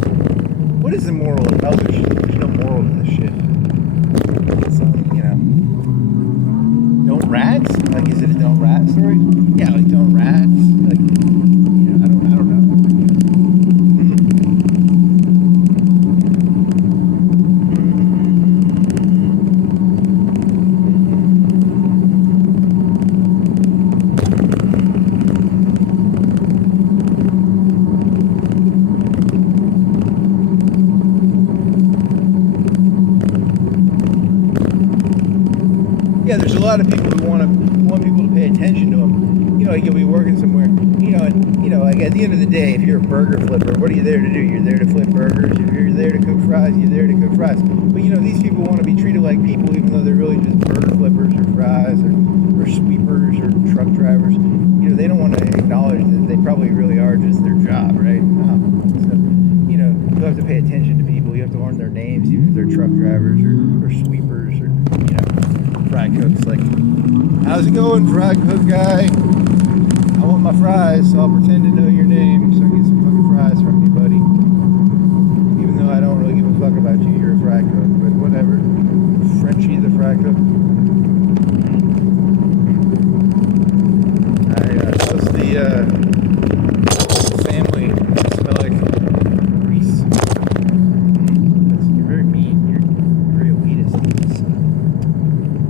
What is the moral of evolution? There's no moral to this shit. It's don't rats? Like, is it a don't rat story? Yeah, like don't rats. Like, I don't know. Yeah, there's a lot of people who want people to pay attention to them. like you'll be working somewhere, like at the end of the day, if you're a burger flipper, what are you there to do? You're there to flip burgers. If you're there to cook fries, you're there to cook fries. But these people want to be treated like people, even though they're really just burger flippers or fries or sweepers or truck drivers. They don't want to acknowledge that they probably really are just their job, right? So, you have to pay attention to people. You have to learn their names, even if they're truck drivers or sweepers or, fry cooks. Like, how's it going, fry cook guy? I want my fries, so I'll pretend to know your name so I get some fucking fries from you, buddy. Even though I don't really give a fuck about you, you're a fry cook, but whatever. Frenchie the fry cook. How's the family smell like grease? You're very mean. You're very elitist.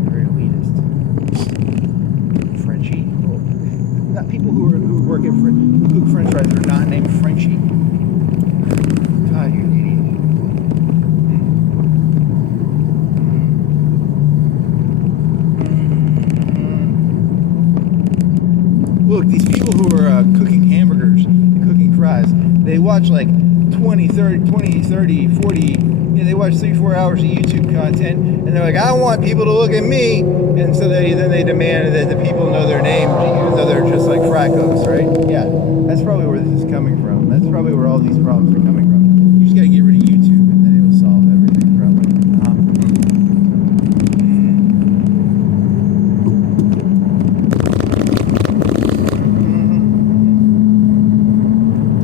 Very elitist. Frenchie. Well, not people who work at who cook French fries are not named Frenchie. God, you're an idiot. Look, these people who are cooking hamburgers and cooking fries, they watch like 20, 30, 40, they watch 3-4 hours of YouTube content, and they're like, I want people to look at me, and so then they demand that the people know their names, even though they're just like fry cooks, right? Yeah, that's probably where this is coming from. That's probably where all these problems are coming from. You just gotta get rid of YouTube, and then it'll solve everything, probably.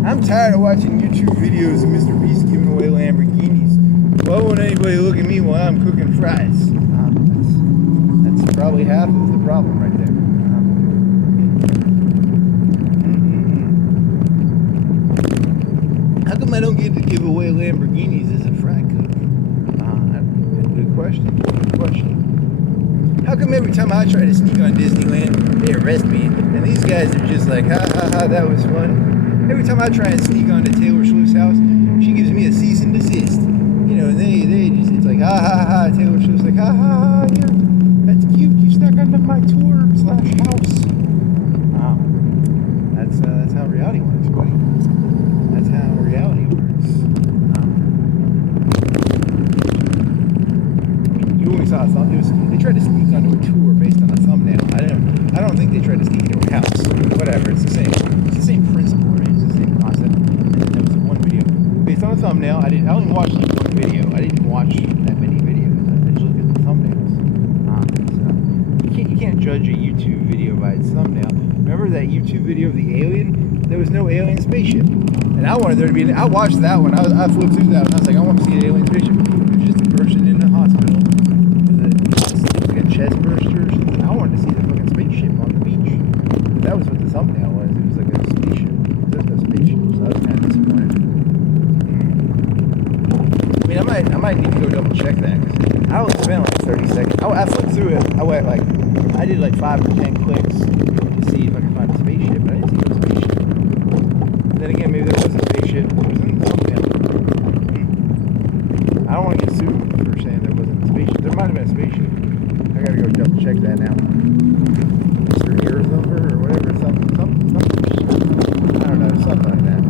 I'm tired of watching YouTube videos of Mr. Beast giving away Lamborghinis. Why won't anybody look at me while I'm cooking fries? That's probably half of the problem right there. How come I don't get to give away Lamborghinis as a fry cook? Good question. Good question. How come every time I try to sneak on Disneyland, they arrest me? And these guys are just like, ha ha ha, that was fun. Every time I try and sneak onto Taylor Swift's house, she gives me a cease and desist. And they just, it's like, ha ha ha, Taylor Swift's like, ha ha ha, yeah, that's cute, you snuck onto my tour/house. That's how reality works, buddy. That's how reality works. You only saw a thumbnail. They tried to sneak onto a tour based on a thumbnail. I don't think they tried to sneak into a house. Whatever, it's the same principle, right? It's the same concept. And then there was one video based on a thumbnail. I only watched like one video. I didn't watch that many videos. I just looked at the thumbnails. So you can't judge a YouTube video by its thumbnail. Remember that YouTube video of the alien? There was no alien spaceship, and I wanted there to be. I watched that one. I flipped through that one. I was like, I want to see an alien spaceship. It was just a person in the hospital with like a chest burster or something. I wanted to see the fucking spaceship on the beach. But that was what the thumbnail was. It was like a spaceship. There's no spaceship, so I was kind of disappointed. I mean, I might need to go double check that, because I only spent like 30 seconds. I flipped through it. I did like 5 or 10 clicks to see if I could find a spaceship, but I didn't see no spaceship. And then again, maybe there was a spaceship. It was in the thumbnail. I don't want to get sued for saying there wasn't a spaceship. There might have been a spaceship. I gotta go double check that now. Mr. Arizona or whatever, something. I don't know, something like that.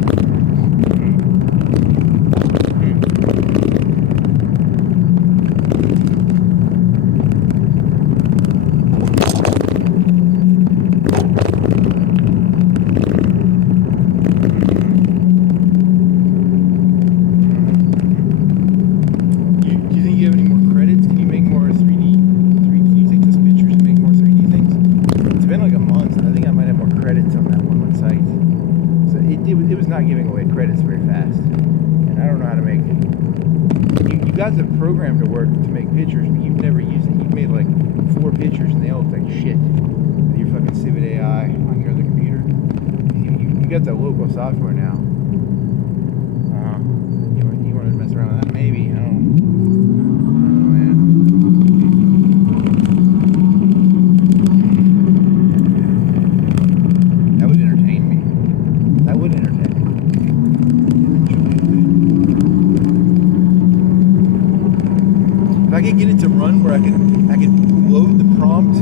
Giving away credits very fast, and I don't know how to make it. You got the program to work to make pictures, but you've never used it. You've made like 4 pictures and they all look like shit with your fucking Civet AI on your other computer. You got that local software now. You want to mess around with that? Maybe. I don't know, man. That would entertain me. That would entertain me. If I could get it to run where I could load the prompt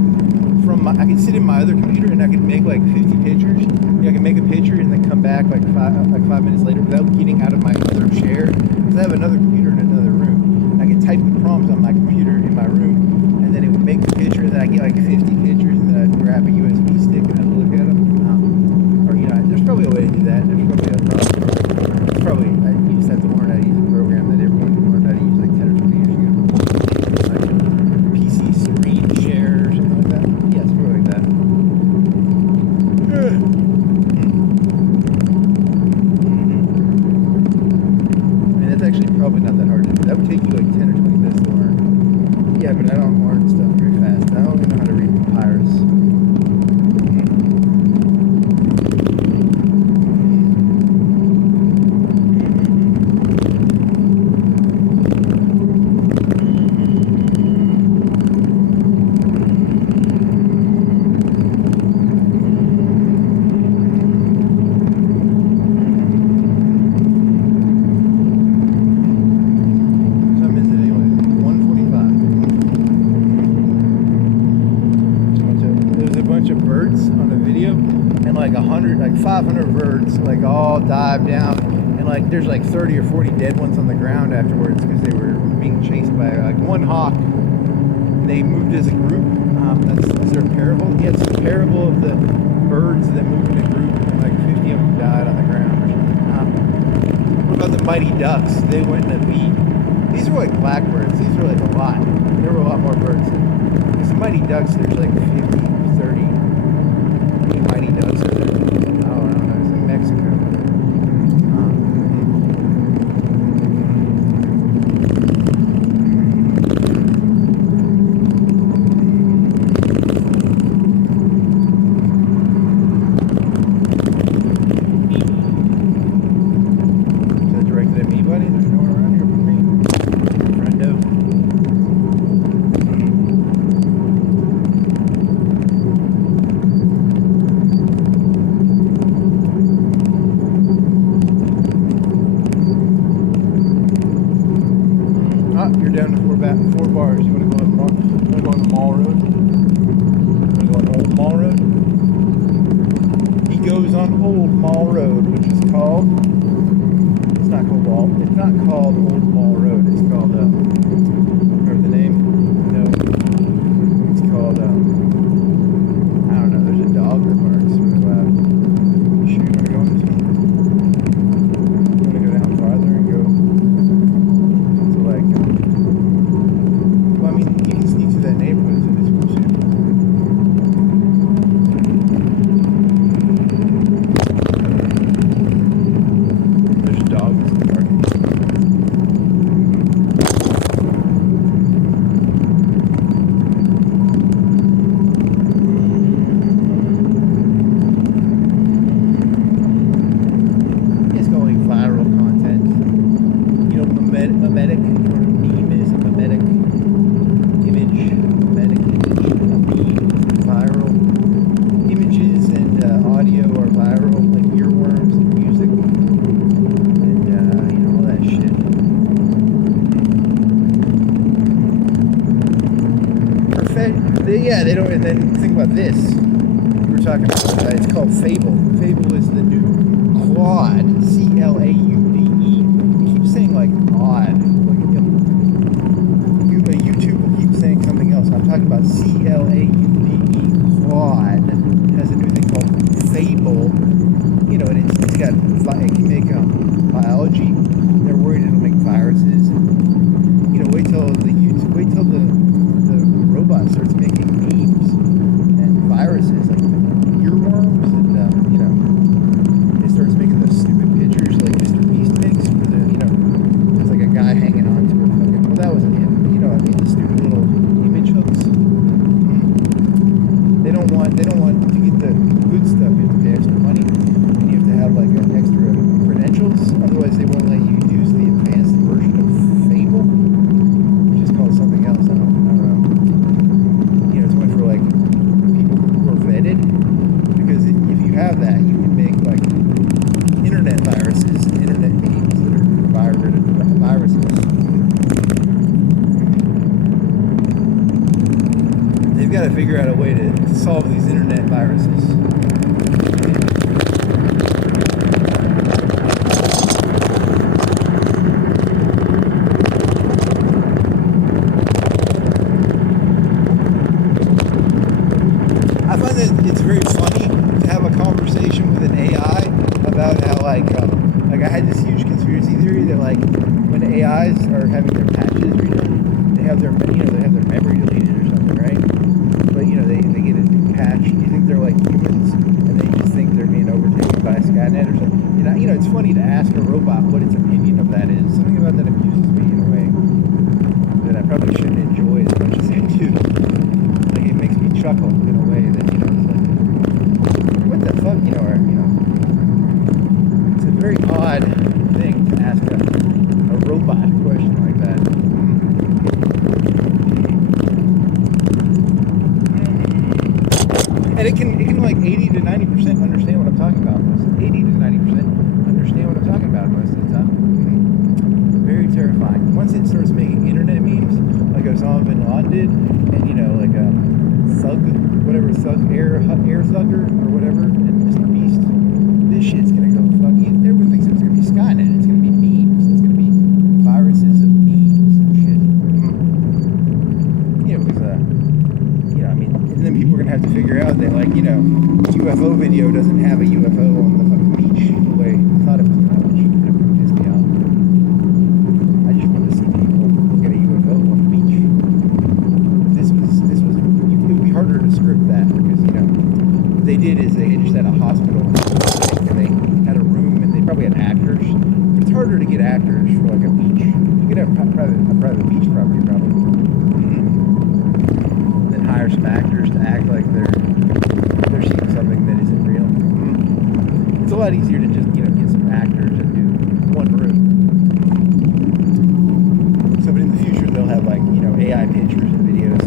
from I can sit in my other computer and I can make like 50 pictures. I can make a picture and then come back like 5 minutes later without getting out of my other chair. Because I have another computer in another room. I can type the prompts on my computer in my room, and then it would make the picture, and then I get like 50 pictures, and then I'd grab a USB stick and I'd look at them. Or there's probably a way to do that. There's probably a problem. Probably you just have to learn how to use a program that everyone learned how to use like 10 or 20 years ago. Like PC screen share or something like that. Yeah, it's probably like that. I mean, that's actually probably not that hard to do. That would take you like 10 or 20 minutes to learn. Yeah, but I don't learn stuff very fast. I don't even know how to read papyrus. Like 500 birds like all dived down, and like there's like 30 or 40 dead ones on the ground afterwards because they were being chased by like one hawk. They moved as a group. Is there a parable? Yeah, it's a parable of the birds that moved in a group, and like 50 of them died on the ground or something. What about the mighty ducks? They went in a beat. These were like blackbirds. These were like a lot. There were a lot more birds. Because the mighty ducks, there's like 50, 30 mighty ducks are there. Mexico. Is that directed at me, buddy? There's no one around here but me. Friendo. You're down to 4 bars. You want to go on the Mall Road? You want to go on Old Mall Road? He goes on Old Mall Road, which is called. It's not called Old Mall Road. It's called. Remember the name? No. It's called. I don't know. There's a dog that barks really loud. Shoot, you want to go on this one? You want to go down farther and go. Well, I mean, you can sneak through that neighborhood to this one too. There's a dog that's barking. It's got like viral content. You know, mimetic or meme is a mimetic. Viral images and audio are viral, like earworms and music and all that shit. They don't. And then think about this. We were talking about it's called Fable. Fable is the new Claude. Claude. You keep saying like odd. YouTube will keep saying something else. I'm talking about Claude. Claude has a new thing called Fable. And it's got, it can make biology. They're worried it'll make viruses. And, wait till the robot starts making memes and viruses like earworms and figure out a way to solve these internet viruses. I find that it's very funny to have a conversation with an AI about how, like I had this huge conspiracy theory that, like, when AIs are having their patches redone, they have their memory deleted or something, right? But they get a new patch. You think they're like humans, and they just think they're being overtaken by Skynet or something. It's funny to ask a robot what its opinion of that is. Something about that amuses me in a way that I probably shouldn't enjoy as much as I do. Like, it makes me chuckle in a way that it's like, what the fuck, it's a very odd thing to ask a robot question like that. And it can like 80 to 90% understand what I'm talking about. 80 to 90% understand what I'm talking about most of the time. Very terrifying. Once it starts making internet memes, like Osama bin Laden did, and like thug air thugger or whatever, and Mr. Beast, this shit's gonna go fuck you. Everyone thinks it's gonna be Skynet. It's gonna be memes. It's gonna be viruses of memes and shit. Because and then people are gonna have to figure out that, like, UFO video doesn't have a UFO on the fucking beach the way I thought it was gonna, which kind of pissed me off. I just wanted to see people look at a UFO on the beach. This was it would be harder to script that, because what they did is they just had a hospital and they had a room, and they probably had actors. But it's harder to get actors for like a beach. You could have a private beach property probably. Hire some actors to act like they're seeing something that isn't real. It's a lot easier to just get some actors and do one room. So, but in the future they'll have, like, AI pictures and videos.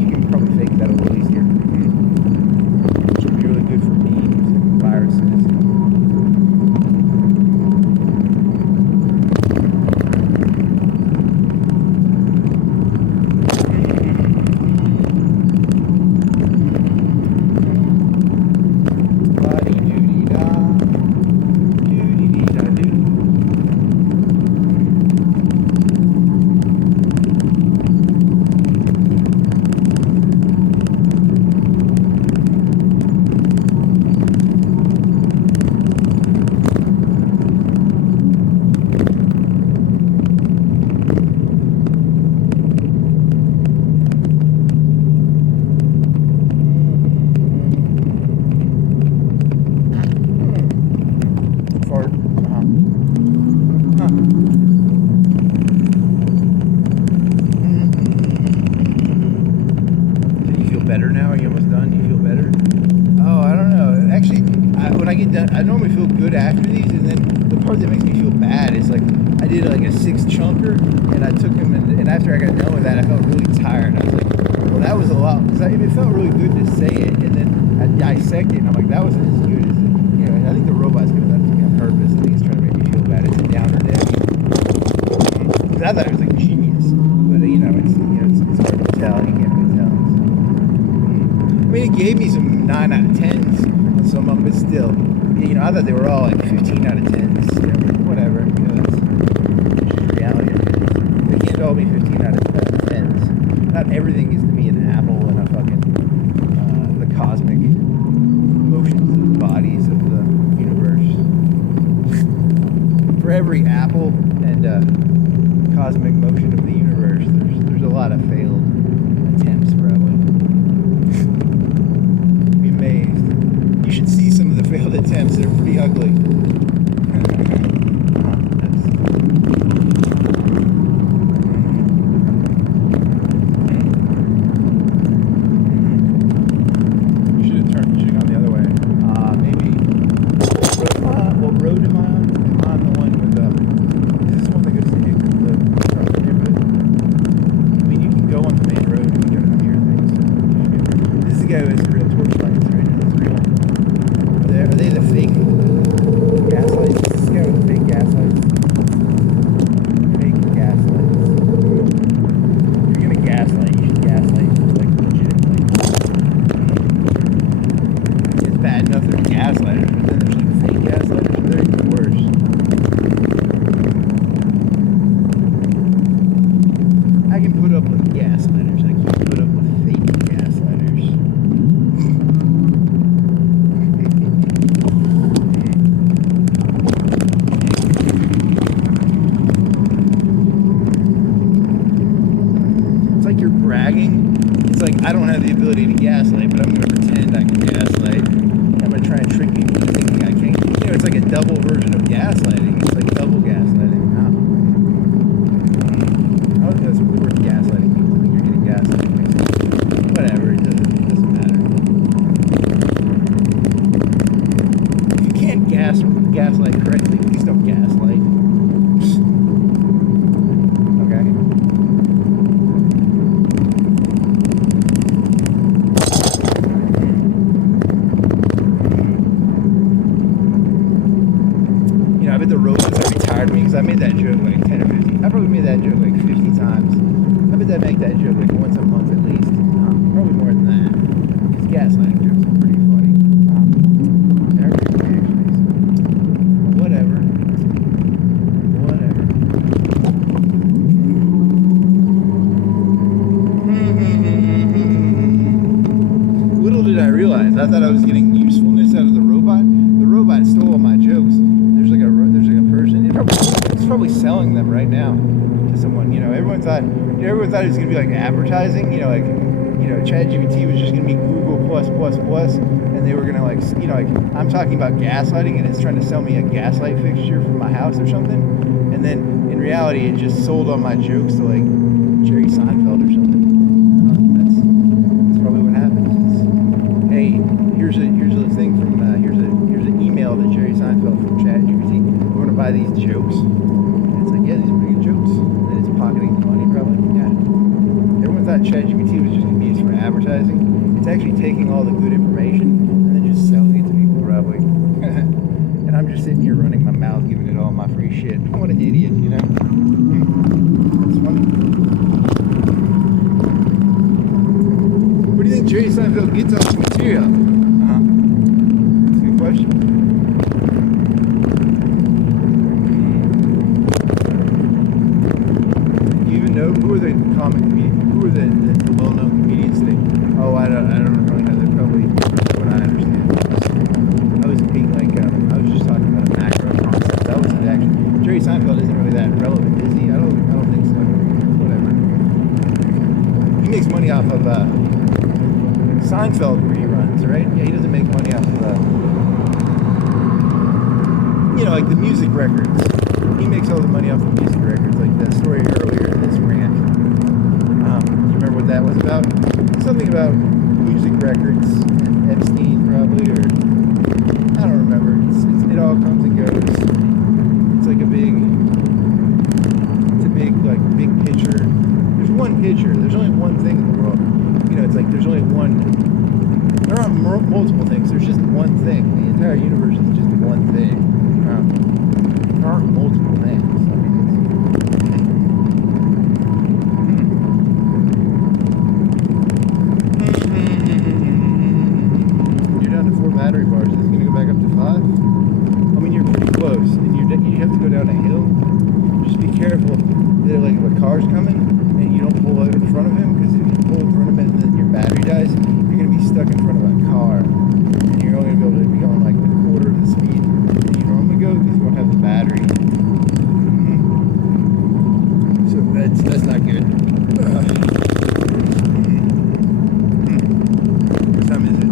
You can probably fake that a little easier. Which would be really good for memes and viruses. Better now? Are you almost done? You feel better? Oh, I don't know. Actually, when I get done, I normally feel good after these, and then the part that makes me feel bad is, like, I did like a 6 chunker, and I took him, and after I got done with that, I felt really tired. I was like, well, that was a lot, because it felt really good to say it, and then I dissected it, and I'm like, that wasn't as good as it. I think the robot's doing that to me on purpose. I think it's trying to make me feel bad. It's a downer day. Because I thought it was like genius, but it's hard to tell. You can't really tell. I mean, it gave me some 9 out of 10s on some of them, but still, I thought they were all like 15 out of 10s. Whatever, that's just reality. They can't all be 15 out of 10s. Not everything is to be an apple and a fucking the cosmic motions of the bodies of the universe. For every apple and cosmic motion of the universe, there's a lot of failed attempts, probably. You should see some of the failed attempts. They're pretty ugly. Should have gone the other way. Maybe. What road am I on? Am I on the one with is this one that goes to the neighborhood? I mean, you can go on the main road and you go to hear things. This is the guy who has the real torch lights, right? Are they the fake I don't have the ability to gaslight, but I'm going to pretend I can gaslight. I'm going to try and trick people into thinking I can. You know, it's like a double version of gaslighting. It's like double gaslighting. I don't think that's what the word gaslighting means. I think you're getting gaslighting. Whatever, it doesn't matter. If you can't gaslight correctly, please don't gaslight. Okay? You know, I bet the robots are tired of me because I made that joke like 10 or 15. I probably made that joke like 50 times. I bet I make that joke like once a month at least. Probably more than that. Because gaslighting jokes are pretty funny. They're pretty funny actually. So, whatever. Little did I realize, I thought I was getting usefulness out of the robot. The robot stole all my jokes. There's like a person. It's probably selling them right now to someone. You know, everyone thought it was gonna be like advertising. You know, like, you know, ChatGPT was just gonna be Google plus, and they were gonna like, you know, like I'm talking about gaslighting, and it's trying to sell me a gaslight fixture for my house or something. And then in reality, it just sold all my jokes to like Jerry Seinfeld or something. That's probably what happens. Hey, here's a thing from here's an email to Jerry Seinfeld from ChatGPT. We're gonna buy these jokes. And it's like, yeah, these are pretty good jokes. And it's pocketing the money probably. Yeah. Everyone thought ChatGPT was just gonna be used for advertising. It's actually taking all the good information and then just selling it to people probably. And I'm just sitting here running my mouth, giving it all my free shit. What an idiot, you know? That's funny. What do you think Jerry Seinfeld gets off the material? That's a good question. Do you even know who are the comic comedians? Who are the well-known comedians today? Oh, I don't really know. They're probably what I understand. I was being like, I was just talking about a macro concept. That wasn't actually. Jerry Seinfeld isn't really that relevant, is he? I don't think so. Whatever. He makes money off of Seinfeld reruns, right? Yeah, he doesn't make money off of you know, like the music records. He makes all the money off the music records, like that story earlier in this rant. You remember what that was about? Something about music records and Epstein, probably, or I don't remember. It all comes and goes. It's like a big picture. There's one picture. There's only one thing in the world. You know, it's like there's only one. There aren't multiple things. There's just one thing. The entire universe is just one thing. There aren't multiple things. I mean, you're down to 4 battery bars. Is it going to go back up to 5? I mean, you're pretty close, and you have to go down a hill. Just be careful that like if a car's coming and you don't pull out in front of him, because if you pull in front of him and then your battery dies, you're going to be stuck in front of a car, and you're only going to be able to be going like a quarter of the speed that you normally go because you won't have the battery. So that's not good. What time is it?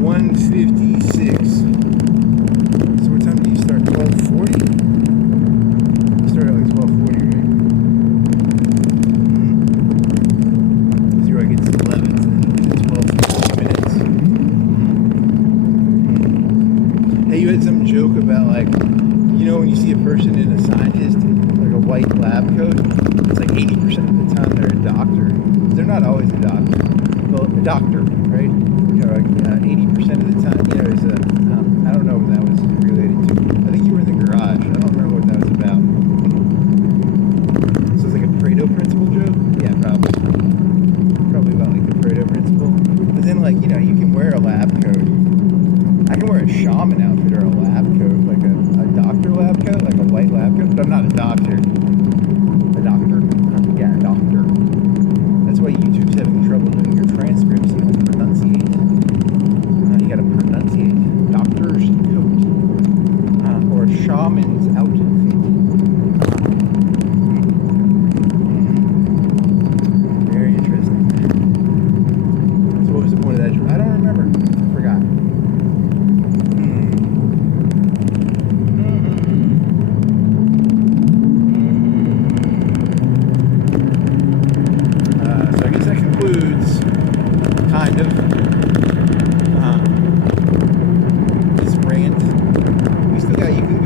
1:56. So what time do you start? 12:40? You start at like 12:40, right? Zero gets 11, so it's 12 minutes. Hey, you had some joke about like, you know, when you see a person in a scientist, like a white lab coat, it's like 80% of the time they're a doctor. They're not always a doctor. Well, a doctor, right? You know, like 80% of the time, you know, is a, I don't know what that was related to. I think you were in the garage. I don't remember what that was about. So it's like a Pareto principle joke? Yeah, probably. Probably about like the Pareto principle. But then like, you know, you can wear a lab coat. I can wear a shaman outfit or a lab coat, like a doctor lab coat, like a white lab coat, but I'm not a doctor. A doctor? Yeah, a doctor. That's why YouTube's having trouble doing your transcripts. You don't pronunciate. You gotta pronunciate. Doctor's coat. Or a shaman's outfit. Very interesting.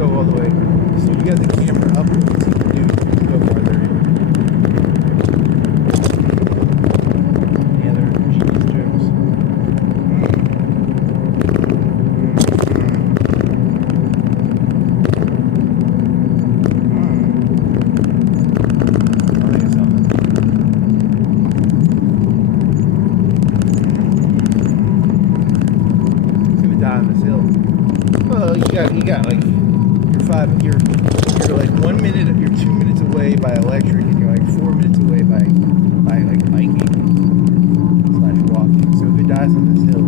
go all the way. So you got the camera up, you can see the dude go farther. Any other genius jokes? I'll think of something. It's gonna die on this hill. Well, you got like you're like 1 minute, you're 2 minutes away by electric, and you're like 4 minutes away by like hiking / walking. So if it dies on this hill,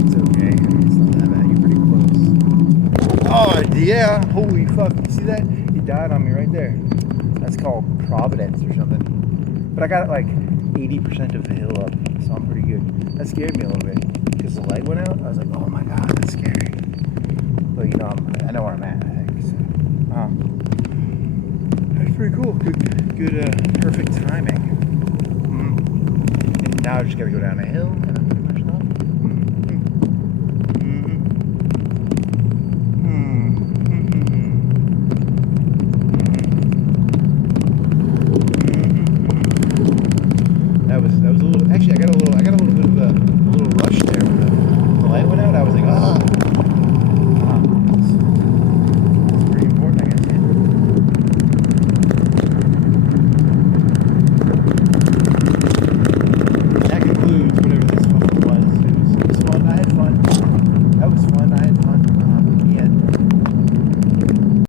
it's okay. I mean, it's not that bad. You're pretty close. Oh yeah! Holy fuck! You see that? He died on me right there. That's called Providence or something. But I got like 80% of the hill up, so I'm pretty good. That scared me a little bit because the light went out. I was like, oh my god, that's scary. But you know, I know where I'm at. I think so. That's pretty cool. Good, perfect timing. And now I just gotta go down a hill, and I'm pretty much done. That was a little. Actually, I got a little bit of a little rush there when the light went out. I was like, ah.